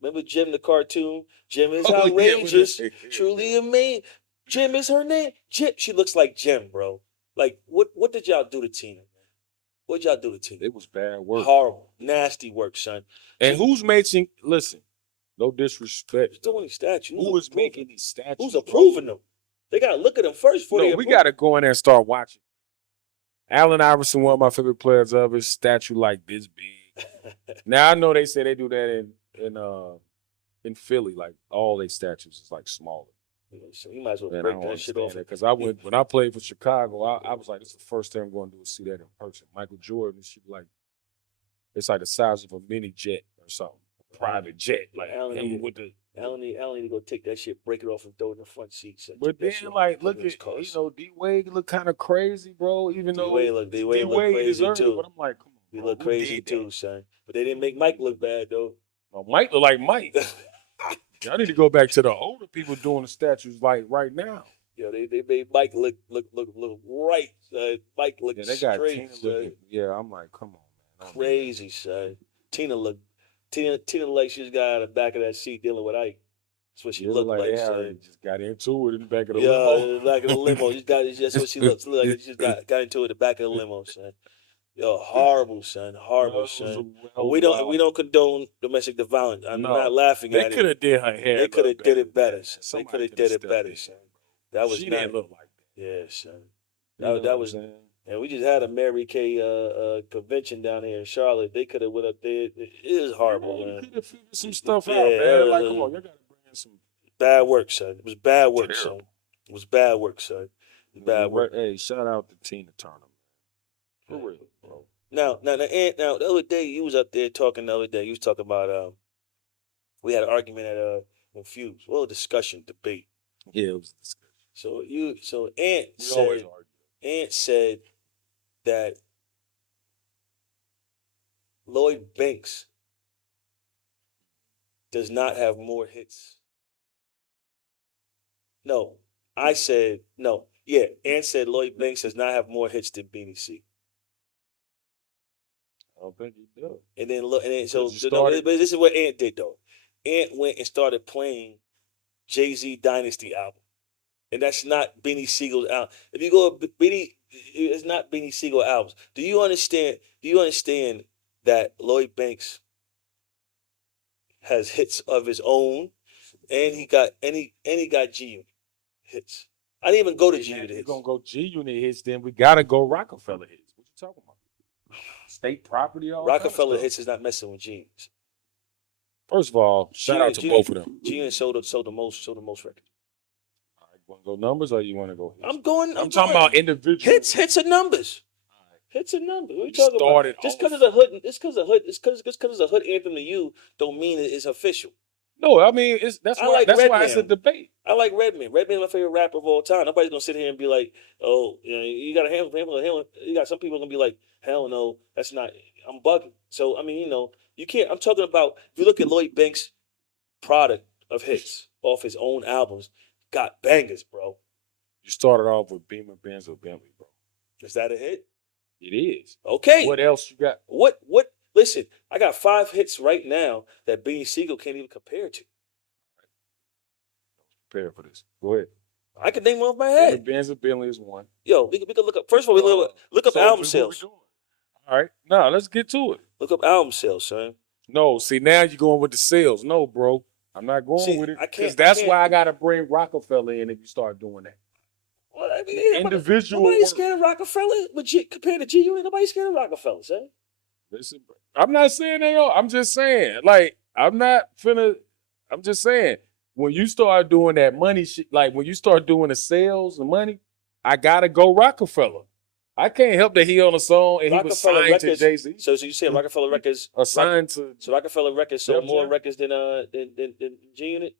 Remember Jim the cartoon? Jim is Oh yeah, outrageous, truly amazing. Jim is her name. Jim. She looks like Jim, bro. Like what did y'all do to Tina, man? What y'all do to Tina? it was bad work. Horrible, nasty work, son. And who's making? Listen, no disrespect. Who's doing these statues? Who is making these statues? Who's approving them? They gotta look at them first before No, they we approve. got to go in there and start watching. Allen Iverson, one of my favorite players of his statue like this big. Now I know they say they do that in Philly, like all their statues is like smaller. So you might as well And I break don't that shit understand off. that because I went when I played for Chicago, I was like, this is the first thing I'm going to do is see that in person. Michael Jordan, she like it's like the size of a mini jet or something, a private jet, like Allen him need, with the. Allen need to go take that shit, break it off, and throw it in the front seat. So But then, like, look at D Wade look kind of crazy, bro. Even though D D Wade look Wade crazy deserved it, too. but I'm like, come on, He bro, look who crazy did too, that? son. But they didn't make Mike look bad though. Well, Mike look like Mike. Y'all need to go back to the older people doing the statues like right now. Yo, they made Mike look right, son. Mike look Yeah, they got straight, Tina son. looking. Yeah, I'm like, come on, man. Crazy, son. Tina like she just got out of the back of that seat dealing with Ike. That's what she You look looked like like, they already son. just got into it in the back of the Yeah, limo. in the back of the limo. That's what she looks like. She just got into it in the back of the limo, son. Yo, horrible, son. Horrible, son. But we don't condone domestic violence. I'm not laughing They at could it. have did her hair. They could have did it better. Son. They Somebody could have coulda did it stepped better, in. son. That was She not. didn't look like that. Yeah, son. You know That what was. I'm saying? And we just had a Mary Kay convention down here in Charlotte. They could have went up there. It is horrible, You man. could have figured some stuff out, Yeah, man. Like, come on, you gotta bring in some Bad work, son. It was bad work, son. Terrible. It was bad work, son. Bad work. Hey, shout out to Tina Turner, man. For real, bro. Now, the other day you was up there talking. The other day you was talking about we had an argument at Confused. Well, discussion, debate. Yeah, it was a discussion. So We always argue. Ant said that Lloyd Banks does not have more hits. No, I said no. Yeah, Ant said Lloyd Banks does not have more hits than Beanie C. I don't think he does. And then look, and then so Because you no, started- but this is what Ant did though. Ant went and started playing Jay-Z Dynasty album, and that's not Beanie Siegel's album. If you go Beanie, it's not Beanie Siegel albums. Do you understand? Do you understand that Lloyd Banks has hits of his own, and he got G Unit hits. I didn't even go to G Unit We're hits. gonna go G Unit hits, then we gotta go Rockefeller hits. What you talking about? State property, all Rockefeller kind of hits is not messing with G's. First of all, shout out to both of them. G sold the most records. All right, want to go numbers or you want to go hits? I'm going. I'm I'm talking going. about individual. Hits and numbers. All right. Hits and numbers. What are you We talking about? started Just because off. it's a hood, it's because it's a hood anthem to you, don't mean it's official. No, I mean that's I why like it's a Redman. debate. I like Redman. Redman's my favorite rapper of all time. Nobody's gonna sit here and be like, "Oh, you got a handle. You got some people gonna be like, hell no, that's not. I'm bugging." So I mean, you can't. I'm talking about if you look at Lloyd Banks' product of hits off his own albums, got bangers, bro. You started off with Beamer, Benz, or Bentley, bro. Is that a hit? It is. Okay. What else you got? What? Listen, I got 5 hits right now that Beanie Siegel can't even compare to. Prepare for this. Go ahead. I can name them off my Beamer, head. Benz, or Bentley is one. Yo, we can look up. First of all, we look up So album what we sales. doing? All right, now let's get to it. Look up album sales, son. No, see now you're going with the sales. No, bro, I'm not going See, with it I because can't. that's why I gotta bring Rockefeller in if you start doing that. Well, I mean, Individual nobody's work. scared of Rockefeller, but compared to G Unit, nobody's scared of Rockefeller, son. Listen, bro, I'm not saying they are. I'm just saying, like, I'm just saying, when you start doing that money shit, like when you start doing the sales and money, I gotta go Rockefeller. I can't help that he on a song and he was Rockefeller signed to Records. So So you saying Rockefeller Records? assigned to. So Rockefeller Records sold Def more Jam? records than G Unit.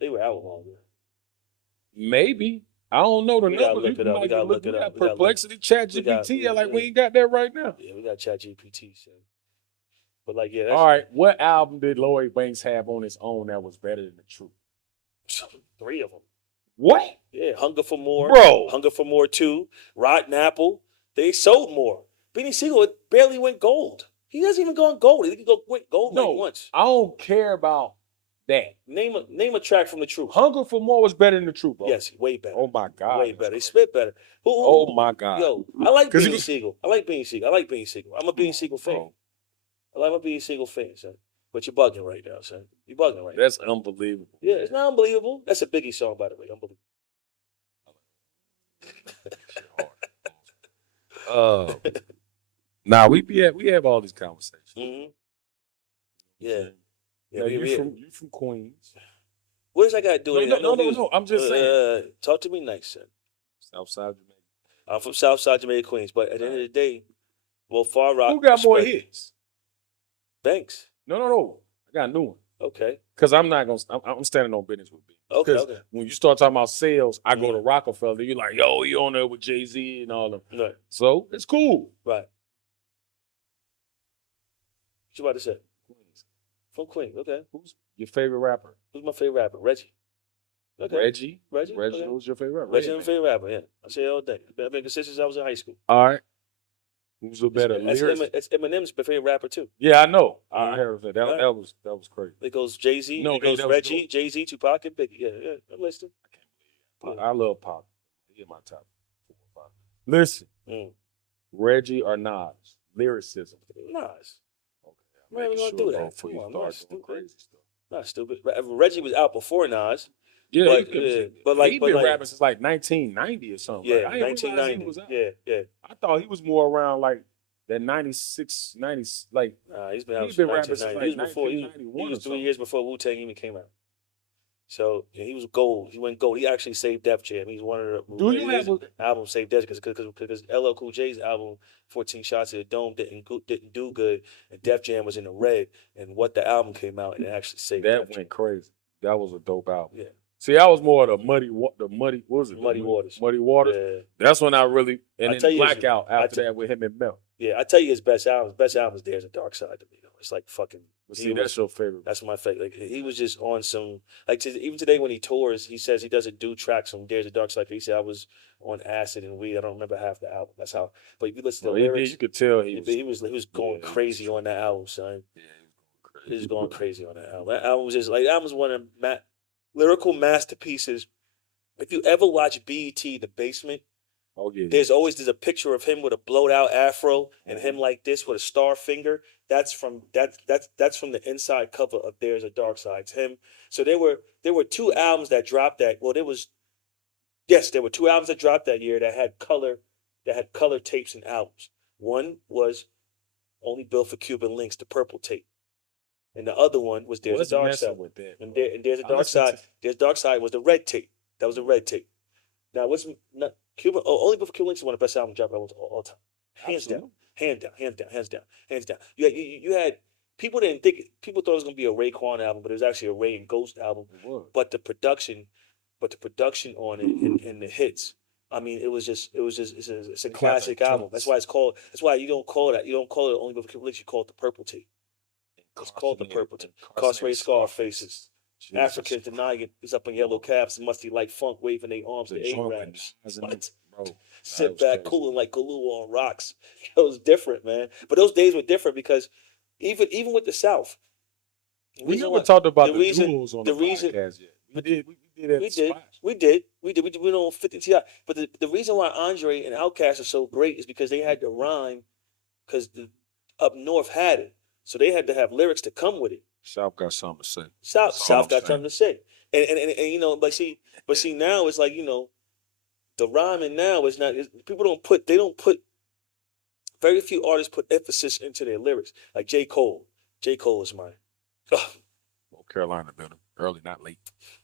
They were out longer. Maybe. I don't know the We gotta numbers. look it up. We gotta look it up. We gotta look- Perplexity, Chat we got- GPT. Like yeah. we ain't got that right now. Yeah, we got Chat GPT, son. But like, yeah, that's All right, what album did Lloyd Banks have on his own that was better than the truth? 3 of them. What, Yeah, Hunger for More, bro? Hunger for More 2, Rotten Apple. They sold more. Beanie Siegel barely went gold. He doesn't even go on gold. He can go went gold No, like once. I don't care about that. Name a track from the Truth. Hunger for More was better than the truth, bro. Yes, way better. Oh my God. Way better. He spit better. Oh my God. Yo, I like 'Cause he Beanie was- Siegel. I like Beanie Siegel. I'm a Beanie Siegel fan. Bro, I'm a Beanie Siegel fan, son. But you're bugging right now, son. You're bugging right now. that's unbelievable. Yeah, it's not unbelievable. That's a Biggie song, by the way. Unbelievable. Nah, we have all these conversations. Mm-hmm. Yeah. Yeah, Now, we- we- you from Queens. What does I got to do with it? I know he was- no. I'm just saying. Talk to me nice, son. Southside Jamaica. I'm from Southside Jamaica, Queens. But at the end of the day, well, Far Rock. Who got more respect. hits? Banks. No. I got a new one. Okay. Because I'm not gonna. I'm standing on business with B. Okay. Because Okay. when you start talking about sales, I go Mhm. to Rockefeller. You're like, yo, you on there with Jay-Z and all them. Right. So it's cool. Right. What you about to say? Queens. From Queens. Okay. Who's your favorite rapper? Who's my favorite rapper? Reggie. Okay. Reggie. Reggie. Reggie. Okay. Who's your favorite rapper? Reggie's my favorite rapper. Yeah. I say it all day. I've been consistent since I was in high school. All right. Who's the better lyrics? It's Eminem's my favorite rapper too. Yeah, I know. I Mhm. heard that. Right. That was crazy. It goes Jay-Z. No, it goes that was Reggie, dope. Jay-Z, Tupac, and Biggie. Yeah. I'm listening. Yeah. I love Pop. He in my top 4 or 5. Listen, Mm. Reggie or Nas, lyricism. Nas. Okay, Man, we making gonna do bro, that. before Come you on, start Nas, doing stupid. crazy stuff. Not stupid. Reggie was out before Nas. Yeah, But, he but been like- rapping since like 1990 or something. Yeah, Like, I didn't realize he 1990. was out. Yeah. I thought he was more around like that 96, 90, like Nah, he's been out He's since been rapping since 1990. He was before. He 1991 was or 3 something. years before Wu-Tang even came out. So yeah, he was gold. He went gold. He actually saved Def Jam. He's one of the Do you have a- album saved Def because LL Cool J's album 14 Shots at the Dome didn't do good, and Def Jam was in the red. And what the album came out and it actually saved that Def Jam. went crazy. That was a dope album. Yeah. See, I was more of the muddy. What was it? Muddy Waters. Muddy Waters. Yeah. That's when I really and I then tell you, Blackout I after tell- that with him and Mel. Yeah, I tell you his best album. Best album is There's a Dark Side to me. Though. It's like fucking. But he see, was- that's your favorite. That's my favorite. Like he was just on some even today when he tours, he says he doesn't do tracks from There's a Dark Side. He said I was on acid and weed. I don't remember half the album. That's how. But if you listen to the lyrics, You could tell he was going crazy on that album, son. Yeah, He was going crazy on that album. That album was just like that was one of lyrical masterpieces. If you ever watch BET The Basement, Oh yeah. there's a picture of him with a blowed out afro and him like this with a star finger. That's from the inside cover of There's a Dark Side. It's him. So there were 2 albums that dropped that. Well, there were 2 albums that dropped that year that had color tapes and albums. One was only built for Cuban links, the purple tape. And the other one was There's a Wasn't Dark messing Side. with that, And bro. there's a I dark listened side. to There's dark side was the red tape. That was the red tape. Now what's not Cuban? Oh, only Built for Cuban links is one of the best album drop albums of all time, hands down, absolutely. hands down, hands down, hands down, hands down. You had people didn't think people thought it was gonna be a Raekwon album, but it was actually a Ray and Ghost album. It was. But the production on it and the hits. I mean, it's a Clever classic album. That's joints. why it's called. That's why you don't call it that. You don't call it only Built for Cuban links. You call it the purple tape. It's called the Incarcerated, purple tape. incarcerated Incarcerated scar Scarfaces. faces. Jesus. Africans denying it is up in yellow caps and musty like funk, waving their arms The to joint with Arabs. Nas in it, What? bro. Nah, it Sit was back, crazy. cooling like Galoo on rocks. It was different, man. But those days were different because even with the South, the We reason never why talked about the the reason duels on the the reason podcast yet. We did at we the did spot. we know 50 Ti. But the reason why Andre and Outkast are so great is because they had to rhyme because the up north had it, so they had to have lyrics to come with it. South got something to say. South That's all I'm South got saying. something to say, and you know, but see now it's like the rhyming now is not people don't put very few artists put emphasis into their lyrics like J Cole. J Cole is mine. North Carolina building. Early, not late.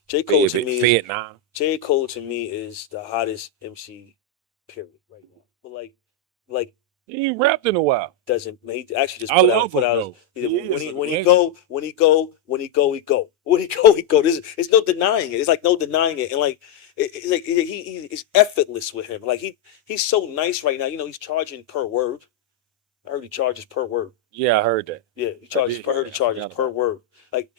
J Cole to Fed, me is Fed 9. J Cole to me is the hottest MC period right now. But like He ain't rapped in a while. doesn't he actually just I love put him out though. He when is he a when he legend. go when he go when he go he go when he go he go. It's no denying it. It's like no denying it, and like it's like he's effortless with him. Like he's so nice right now. You know he's charging per word. I heard he charges per word. Yeah, I heard that. Yeah, he charges did per hear heard he that. I charges forgot per about word. Like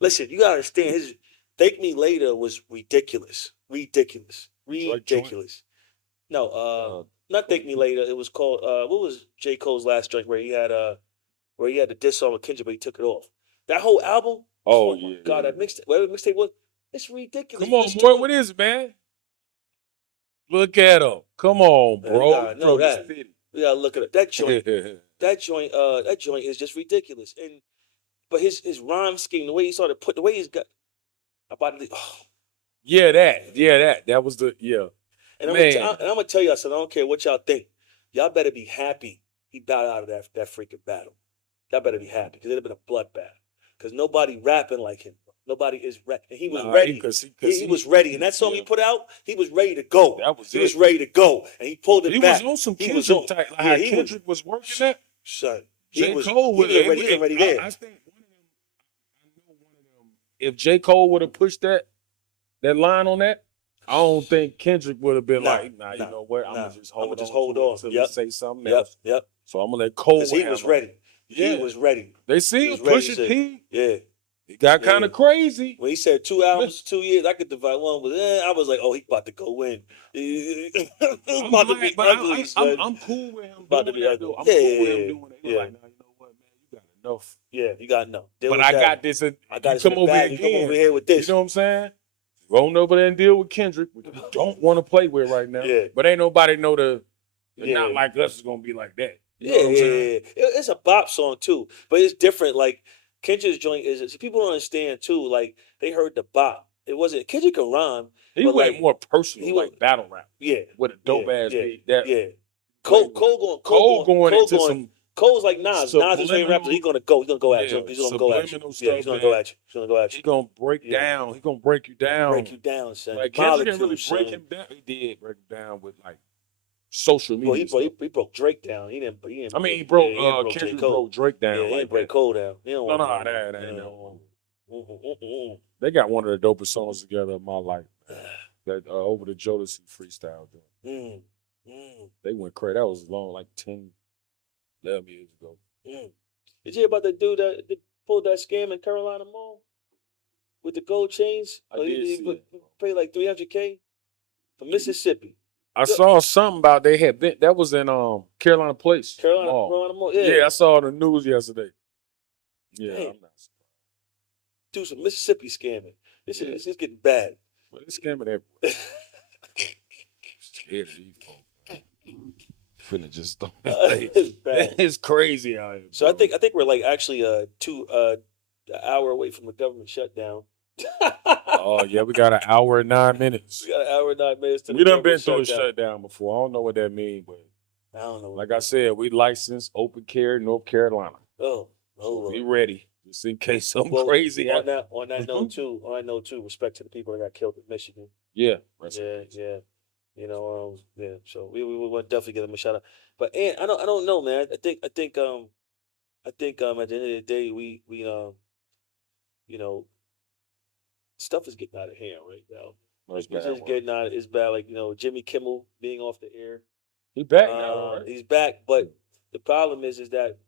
listen, you gotta understand his Thank Me Later was ridiculous. Ridiculous. Drake joint. Ridiculous. No, Uh, not Thank Me Later. It was called what was J. Cole's last joint where he had the diss song with Kendrick, but he took it off. That whole album, oh oh my yeah. god, yeah. that mixtape, whatever mixtape was, it's ridiculous. Come on, boy. What is it, man? Look at him. Come on, Man, you bro. gotta know From the that. city. We gotta look at it. That joint, that joint is just ridiculous. And but his rhyme scheme, the way he started put, the way he's got about it. Oh. Yeah, that was the And I'm man. gonna tell y'all something. I don't care what y'all think. Y'all better be happy he bowed out of that freaking battle. Y'all better be happy because it'd have been a bloodbath. Because nobody rapping like him. Nobody is ready. And he was ready. He was ready. And that song he put out, he was ready to go. That was he it. was ready to go. And he pulled it He back. was on some He Kendrick was on- type. Like yeah, how he Kendrick was working that. Son. J. Cole he was was already there. I think one of them. I know one of them. If J. Cole would have pushed that line on that, I don't think Kendrick would have been like, nah, you know what? I'm gonna just hold on until he say something else. Yep. So I'm gonna let Cole. Because he was ready. Yeah. He was ready. They see was him ready pushing to- P. Yeah. It got kind of crazy. When he said 2 albums, 2 years, I could divide one with. I was like, oh, he about to go in. It's about to be ugly, son. I'm cool with him About to doing be that, ugly. though. I'm Yeah, cool with yeah, him doing it. He's yeah. like, nah, you know what, man? You got enough. Yeah, you got no. But I got this. I got you this come in the over bag. here You come again. over here with this. You know what I'm saying? Rolling over there and deal with Kendrick, which we don't want to play with right now. Yeah. But ain't nobody know the Yeah. not like us is gonna be like that. You know Yeah, what I'm saying? It's a bop song too, but it's different. Like Kendrick's joint is people don't understand too. Like they heard the bop. It wasn't Kendrick can rhyme. He but, went like, more personal, he like was- battle rap Yeah, with a dope ass yeah, beat. That yeah. Cole going into some Cole's like Nas. Nas is favorite rapper. subliminal- He's gonna go. He's gonna go at you. Yeah, He's gonna go at you. subliminal Yeah, he's stuff, gonna go man. at you. He's gonna go at he you. gonna break Yeah. down. He gonna break you down. Break you down, son. Like Kendrick didn't really Molecules, break son. him down. He did break him down with like social media. Well, stuff. he broke Drake down. He didn't. I mean, he broke yeah, he didn't Kendrick J. Cole. broke Drake down. Yeah, he like didn't break that. Cole down. He don't No, want that that. ain't No. They got one of the dopest songs together in my life. That over the Jodeci freestyle. Joint. They went crazy. That was long, like 10, 11 years ago. Did you hear about the dude that pulled that scam in Carolina Mall with the gold chains? I did see He that. paid like $300K from Mississippi. I saw something about they had been. That was in Carolina Place. Carolina Mall. Yeah. Yeah, I saw it on the news yesterday. Yeah, Damn. I'm not surprised. Do some Mississippi scamming. This is getting bad. But it's scamming everywhere. Scared of these folks. Finna just don't. It's bad. It's crazy out here. So I bro. think we're like actually an hour away from the government shutdown. Oh yeah, we got an hour and 9 minutes. We got an hour and 9 minutes to the We done been government through a shutdown. shutdown before. I don't know what that means, but I don't know. Like I said, we licensed open carry North Carolina. Oh, oh So be Lord. ready just in case something Well, crazy happens. on that note too, respect to the people that got killed in Michigan. Yeah. Rest in Yeah, peace. yeah. Yeah. So we want to definitely give them a shout out. But and I don't know, man. I think at the end of the day you know stuff is getting out of hand right now. No, Like it's it's bad just word. getting out. It's bad. Like Jimmy Kimmel being off the air. He back now, right? He's back, but the problem is that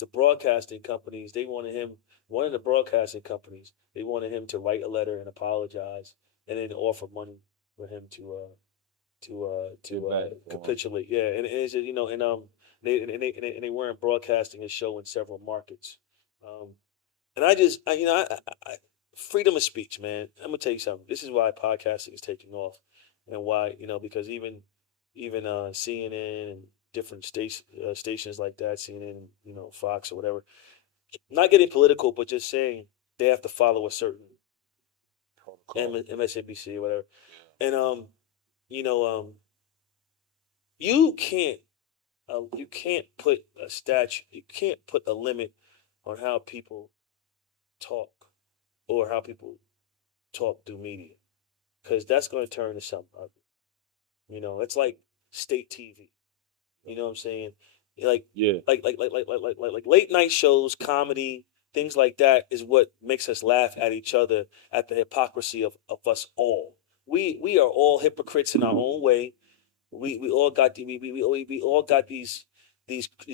the broadcasting companies they wanted him. One of the broadcasting companies they wanted him to write a letter and apologize, and then offer money for him Get back for him. capitulate. Yeah, and it's just, they weren't broadcasting his show in several markets. Um, and I just freedom of speech, man. I'm gonna tell you something. This is why podcasting is taking off, and why because even CNN and different stations like that, CNN, Fox or whatever. Not getting political, but just saying they have to follow a certain Protocol. MSNBC or whatever. Yeah. And you know, you can't put a statute, you can't put a limit on how people talk or how people talk through media, because that's going to turn into something ugly. It's like state TV. You know what I'm saying? Like Yeah. like late night shows, comedy, things like that is what makes us laugh at each other at the hypocrisy of us all. We are all hypocrites in our own way. We all got we all got these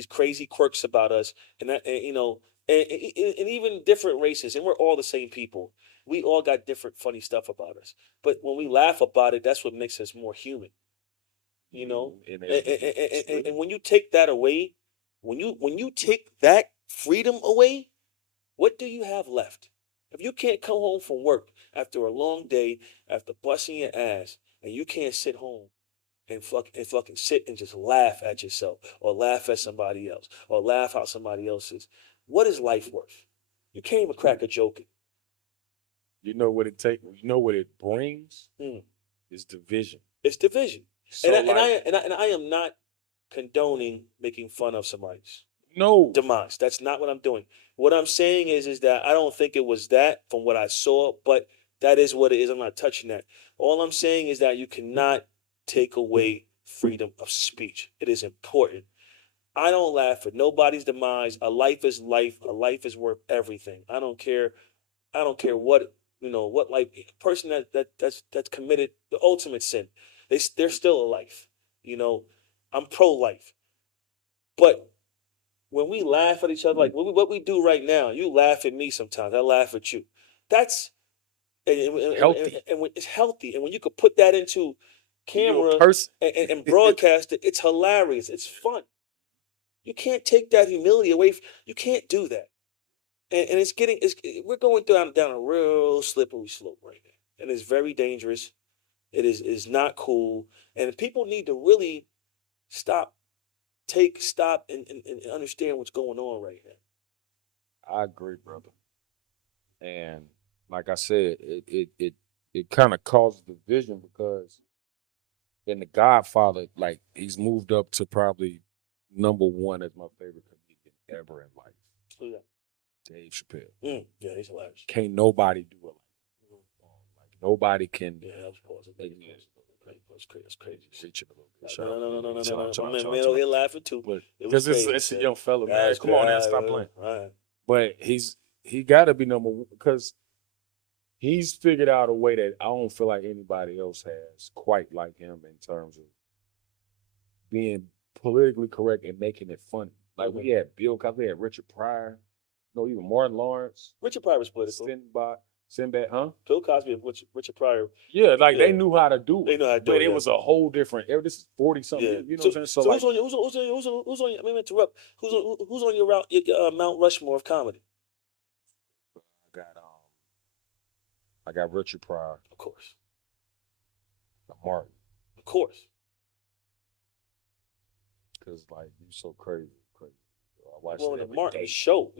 crazy quirks about us, and and even different races, and we're all the same people. We all got different funny stuff about us, but when we laugh about it, that's what makes us more human. You know, And it's and really when you take that away, when you take that freedom away, what do you have left? If you can't come home from work after a long day, after busting your ass, and you can't sit home and fucking sit and just laugh at yourself or laugh at somebody else or laugh how somebody else is, what is life worth? You can't even crack a joke. you know what it take. You know what it brings Mm. is division. It's division, So like and I am not condoning making fun of somebody's no, demise. That's not what I'm doing. What I'm saying is that I don't think it was that from what I saw, but that is what it is. I'm not touching that. All I'm saying is that you cannot take away freedom of speech. It is important. I don't laugh at nobody's demise. A life is life. A life is worth everything. I don't care. I don't care what what life person that's committed the ultimate sin. They're still a life. You know, I'm pro life, but when we laugh at each other, like what we do right now, you laugh at me sometimes, I laugh at you. That's healthy. and when it's healthy, and when you could put that into You're a camera person. and broadcast it, it's hilarious. It's fun. You can't take that humility away. You can't do that. And we're going down a real slippery slope right now, and it's very dangerous. It is not cool, and people need to really stop, stop, and understand what's going on right now. I agree, brother. And like I said, it kind of causes division because in The Godfather, like he's moved up to probably number one as my favorite comedian ever in life. So yeah, Dave Chappelle. Yeah, he's hilarious. Can't nobody do it like nobody can. Yeah, I was pausing. That's crazy. That's crazy. Reaching a little bit. No, Shout out. no, no, no, no, no, no, no. Shout My out, man, shout out, man shout over out. here laughing too. But It was because crazy. it's a young fella, man. That's Come on now, crazy. stop playing. Right. But he got to be number one because he's figured out a way that I don't feel like anybody else has quite like him in terms of being politically correct and making it funny. Like we had Bill Cosby, we had Richard Pryor, even Martin Lawrence, Richard Pryor was political. Sinbad, huh? Bill Cosby and Richard Pryor. Yeah, like Yeah. they knew how to do it. They know how to do but it. it was a whole different era. This is 40 something. Yeah. You know what I'm saying? So like, who's on? Let me interrupt. Who's on your route? Your Mount Rushmore of comedy? I got Richard Pryor, Of course. Martin, Of course. because like you so crazy. I watched Well, it the every Martin day. the show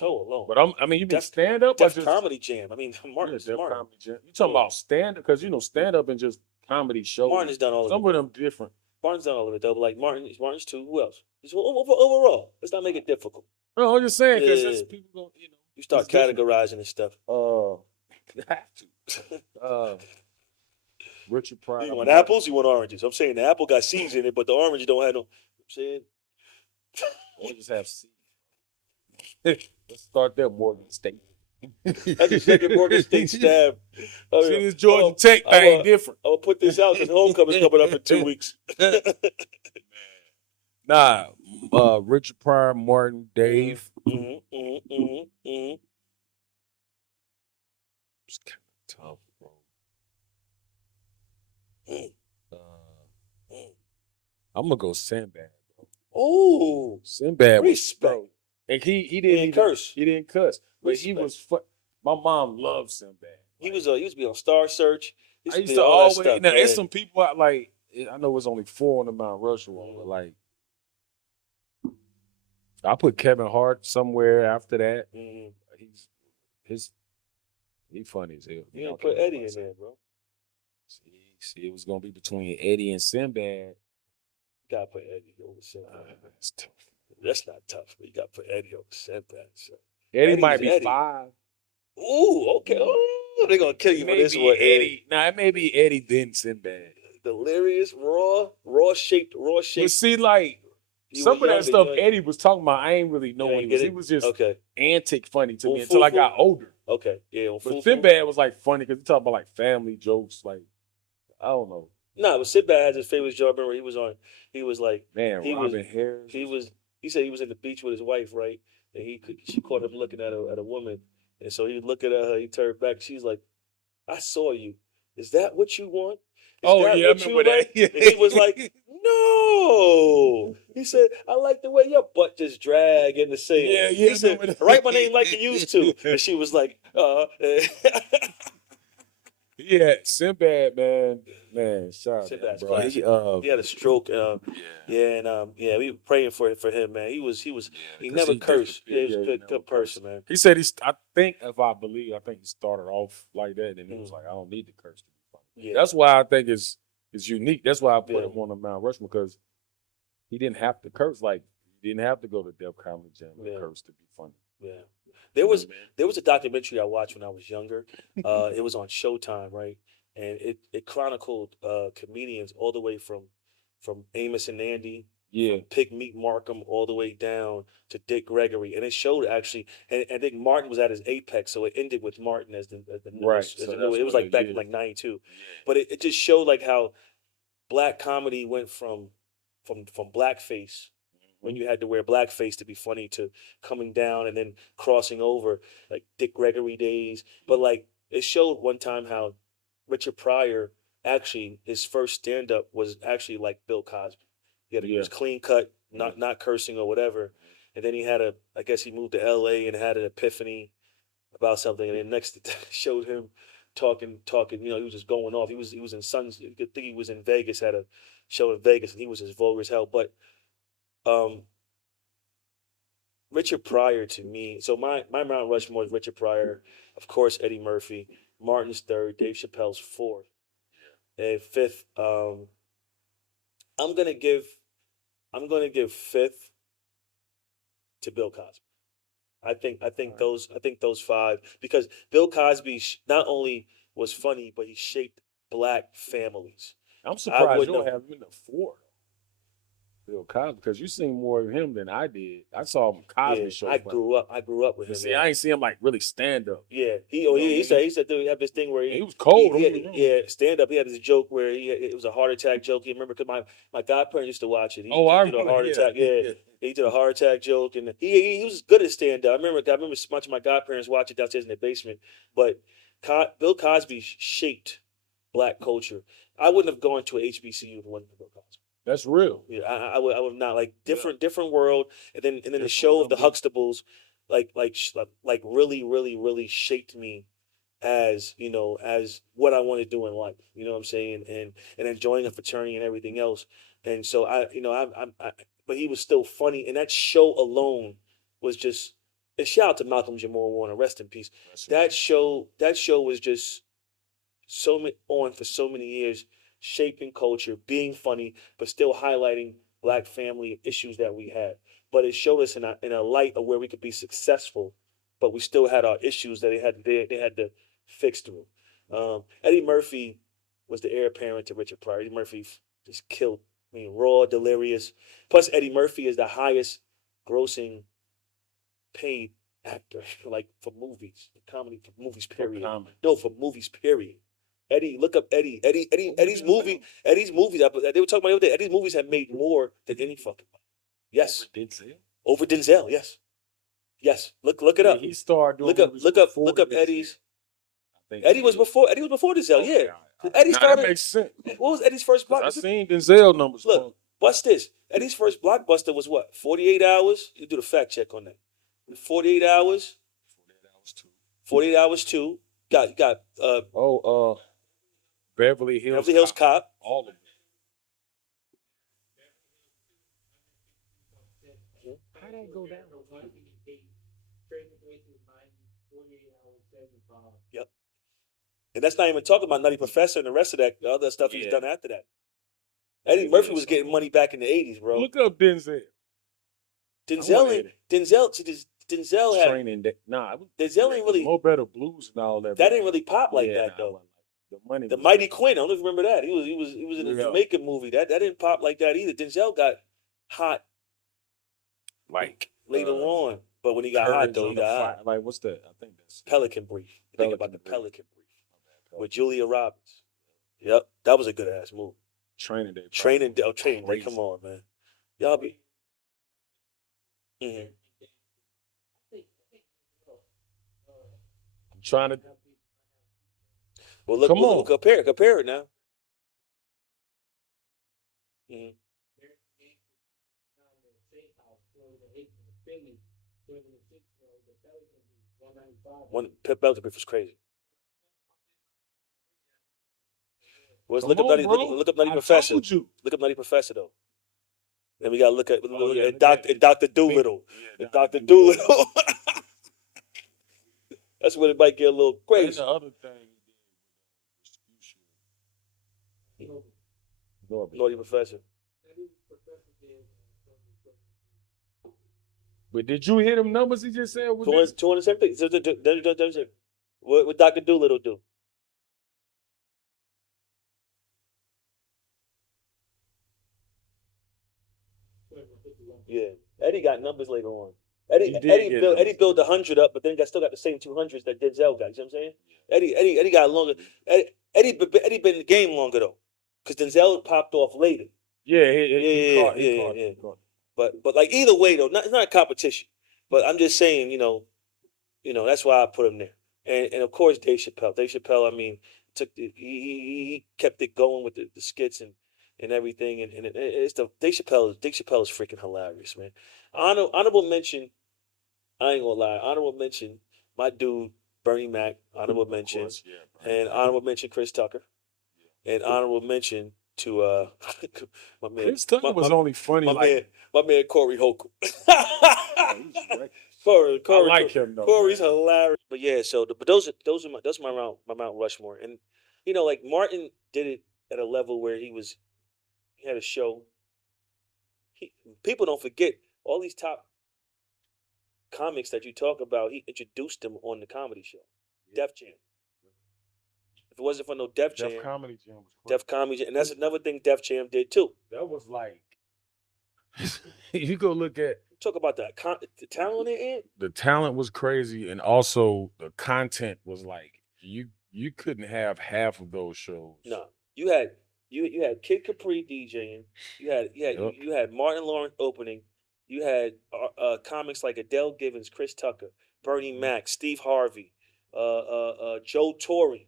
alone. alone. But I mean, you mean Def stand up or Def just Comedy Jam. I mean, Martin's Def Martin. Comedy Jam? You talking about stand up? Because stand up and just comedy shows. Martin has done all of Some it. of them different. Martin's done all of it though. But like Martin's too. Who else? Just overall. Let's not make it difficult. No, I'm just saying because Yeah, that's people going, you it's start different. categorizing and stuff. Have to. Richard You Pryor, want Martin. apples? You want oranges? I'm saying the apple got seeds in it, but the orange don't have no. I'm saying Or just have C. Let's start there, Morgan State. that's the second Morgan State stab. Oh See yeah. this Georgia Tech thing different. I'm gonna put this out because homecoming's coming up in 2 weeks. Nah, Richard Pryor, Martin, Dave. It's kind of tough, bro. Uh, I'm gonna go Sinbad, bro. Oh, Sinbad was respect. bro, and he He didn't didn't even curse. he didn't cuss, but he Respect. was my mom loved Sinbad. He Like, was he used to be on Star Search. He I used to used be to all that always stuff. now. Yeah. It's some people I like. I know it's only 4 on the Mount Rushmore, but like I put Kevin Hart somewhere after that. Mhm. He's his he funny as hell. You Y'all gonna put can't help Eddie in myself. there, bro. See, it was gonna be between Eddie and Sinbad. Gotta put Eddie over Sinbad. That's tough. That's not tough, but you gotta put Eddie over Sinbad. So. Eddie Eddie's might be Eddie. 5. Ooh, okay. Oh, they're gonna kill It you for may this be one. Eddie. Nah, it may be Eddie then Sinbad. Delirious, shaped. But see, like You was some of that younger. stuff You ain't, Eddie was talking about, I ain't really know you what he ain't was. get He it. was just Okay. antic funny to On me until I got Fufu. older. Okay. Yeah. On But Fufu. Sinbad was like funny because he talked about like family jokes. Like I don't know, Nah, but Sinbad has his famous job. Remember, he was on. He was like. man. He was. Robin Harris. He was. He said he was in the beach with his wife, right? And she caught him looking at a woman, and so he was looking at her. He turned back. She's like, "I saw you. Is that what you want? Is Oh that yeah, I what you remember that. like?" And he was like, "No." He said, "I like the way your butt just drag in the sand." Yeah, He I said, remember that. "Write my name like you used to." And she was like, Yeah, Sinbad, man, shout out to him, Sinbad's bro. classic. He had a stroke. Yeah, and yeah, we were praying for him, man. He because never he cursed. disappeared. He was Yeah, a he good never good cursed. person, man. He said I think he started off like that, and he was Mm. like, I don't need to curse to be funny. Yeah, That's why I think it's unique. That's why I put yeah, him on the Mount Rushmore because he didn't have to curse. Like he didn't have to go to Def Comedy Jam and yeah, curse to be funny. yeah. You There know what was I mean? there was a documentary I watched when I was younger. It was on Showtime, right? And it chronicled comedians all the way from Amos and Andy, Yeah, from Pick Meet Markham all the way down to Dick Gregory, and it showed actually, and I think Martin was at his apex, so it ended with Martin as the right. newest, as So the new. that's It was what like it back in is. like '92, Yeah. but it just showed like how black comedy went from blackface when Mhm. you had to wear blackface to be funny to coming down and then crossing over like Dick Gregory days. But like it showed one time how Richard Pryor actually his first stand up was actually like Bill Cosby. He Yeah. was clean cut, Yeah. not cursing or whatever. And then he had I guess he moved to LA and had an epiphany about something, and then next showed him talking. He was just going off. He was in Suns. You could think he was in Vegas, had a show in Vegas, and he was as vulgar as hell. But um, Richard Pryor to me, so my Mount Rushmore is Richard Pryor, of course Eddie Murphy, Martin's third, Dave Chappelle's fourth, and fifth. I'm gonna give I'm gonna give fifth to Bill Cosby. All right. I think those five because Bill Cosby not only was funny but he shaped black families. I'm I surprised you wouldn't don't have. have him in the 4. Bill Cosby, because you seen more of him than I did. I saw him Yeah, Cosby Show funny. I grew up with But him, see, man. I ain't see him like really stand up. Yeah, You know what I mean? he said he have this thing where And he was cold. Don't get me wrong. yeah stand up. He had this joke where it was a heart attack joke. You remember? Because my godparents used to watch it. Oh, He I did a remember. heart Yeah, attack. Yeah, yeah. he did a heart attack joke, and he was good at stand up. I remember watching my godparents watch it downstairs in their basement. But Bill Cosby shaped black culture. I wouldn't have gone to a HBCU if it wasn't for Bill Cosby. That's real. Yeah, I would not like Yeah. different world, and then the Different show of world the beat. Huxtables, like really shaped me as as what I want to do in life. You know what I'm saying, and enjoying a fraternity and everything else. And so but he was still funny, and that show alone was just. And shout out to Malcolm Jamal Warner, rest in peace. That's That show was just on for so many years. shaping culture, being funny, but still highlighting black family issues that we had. But it showed us in a light of where we could be successful, but we still had our issues that they had to fix through. Eddie Murphy was the heir apparent to Richard Pryor. Eddie Murphy just killed. I mean, raw, delirious. Plus, Eddie Murphy is the highest grossing paid actor, like for movies, comedy for movies. Period. No, for movies. Period. Eddie, look up Eddie. Eddie's movie. Eddie's movies. They were talking about the other day. Eddie's movies have made more than any fucking. Yes. Over Denzel. Over Denzel. Yes. Yes. Look it up. He started doing look up Eddie's. Eddie was before Denzel. Okay, Yeah. Eddie started. That makes sense. What was Eddie's first blockbuster? I seen Denzel numbers. Look, what's this? Eddie's first blockbuster was what? 48 hours. You do the fact check on that. 48 hours. 48 hours too. 48 hours too. Got Beverly Hills Cop. All of them. How did that go down? Yep. And that's not even talking about Nutty Professor and the rest of that, the other stuff he's done after that. Eddie Murphy was getting money back in the 80s, bro. Look up Denzel. Denzel had Training Day. Nah, Denzel ain't really More Better Blues and all that. That ain't really pop like that though. The Mighty Quinn, I don't know if you remember that. He was in a Jamaican movie. That didn't pop like that either. Denzel got hot like later on. But when he got hot though, he got hot. Like what's that? I think that's Pelican Brief. Think about the Pelican Brief. With Julia Roberts. Yep. That was a good ass movie. Training Day. Training Day. Come on, man. Y'all be I'm trying to. Well, look, compare it now. Mm-hmm. Pelican Brief was crazy. Look up Nutty Professor. Look up Nutty Professor though. Then we gotta look at Dr. Doolittle. Dr. Doolittle. That's when it might get a little crazy. And the other thing he did with Naughty Professor. But did you hear them numbers he just said? 200 thing. What would Dr. Doolittle do? Yeah, Eddie got numbers later on. Eddie built 100 up, but then still got the same 200s that Denzel got. You know what I'm saying? Eddie got longer. Eddie been in the game longer though, because Denzel popped off later. He caught. But like either way though, it's not a competition. But I'm just saying, that's why I put him there. And of course Dave Chappelle. Dave Chappelle, I mean, he kept it going with the skits and everything. And it's Dave Chappelle is freaking hilarious, man. Honorable mention. I ain't gonna lie. Honorable mention. My dude Bernie Mac. Honorable mention. And honorable mention Chris Tucker. And honorable mention to my man. Chris Tucker was only funny. My man Corey Holcomb. Corey, I like him though. Corey's hilarious. But yeah, but those are my Mount Rushmore. And like Martin did it at a level where he had a show. People don't forget all these top comics that you talk about. He introduced them on the comedy show, Def Jam. If it wasn't for no Def Jam, Def Comedy Jam, and that's another thing Def Jam did too. That was like, you go look at. Talk about the talent in it. The talent was crazy, and also the content was like you couldn't have half of those shows. No, you had Kid Capri DJing. You had Martin Lawrence opening. You had comics like Adele Givens, Chris Tucker, Bernie Mac, Steve Harvey, Joe Torre.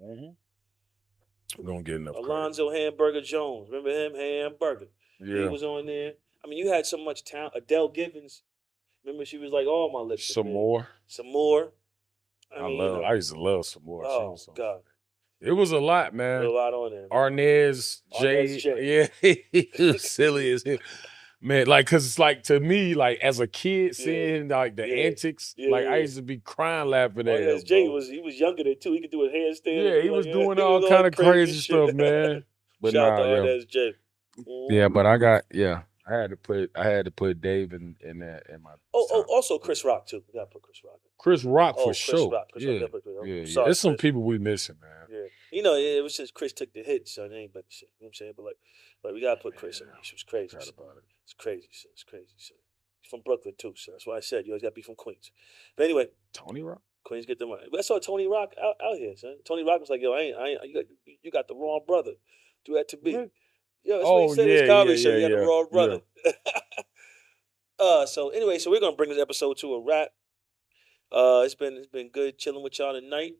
We're gonna get enough. Alonzo Hamburger Jones, remember him? Hamburger. Yeah. He was on there. I mean, you had so much talent. Adele Givens, remember she was like, "Oh, my lips." Some more. I used to love some more. Oh God. It was a lot, man. A lot on there. Arnez J. Yeah, he was silly as hell. Man, like, cause it's like to me, like as a kid, Yeah, seeing like the yeah, antics, yeah, like I yeah. used to be crying laughing Oh at yeah, him, Jay bro. was younger than too. He could do a handstand and Yeah, do he like was doing he was all all kind that of crazy crazy shit. stuff, man. But Shout out nah, to hard yeah, ass Jay. Mhm. yeah. But I had to put Dave in that in my Oh, top. also Chris Rock too. We gotta put Chris Rock. Chris Rock for Oh, sure. Chris Rock. Yeah, Gotta put Chris Rock. yeah, I'm yeah. sorry, It's some Chris. people we missing, man. Yeah, you know, it was just Chris took the hit, so it ain't but shit. You know what I'm saying? But we gotta put Chris in Yeah, there. She was crazy. forgot So. about it. It's crazy. So it's crazy. So he's from Brooklyn too. So that's why I said you always gotta be from Queens. But anyway, Tony Rock. Queens get the money. I saw Tony Rock out here, son. Tony Rock was like, "Yo, I ain't you got the wrong brother. Do that to me." Really? Yo, that's what he Oh said in his yeah, yeah, comedy show. yeah, You got the yeah, wrong yeah. brother. So anyway, so we're gonna bring this episode to a wrap. It's been good chilling with y'all tonight.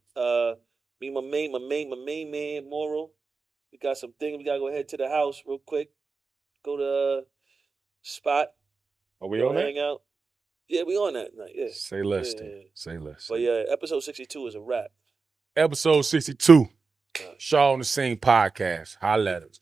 Me, my main man, Morrow. We got some things. We gotta go ahead to the house real quick. Go to spot. Are we Go on that? hang out. Yeah, we on that night. Yeah, Say less, then. yeah. Say less. But yeah, episode 62 is a wrap. Episode 62. Uh, Shaw on the Scene podcast. Holla at us.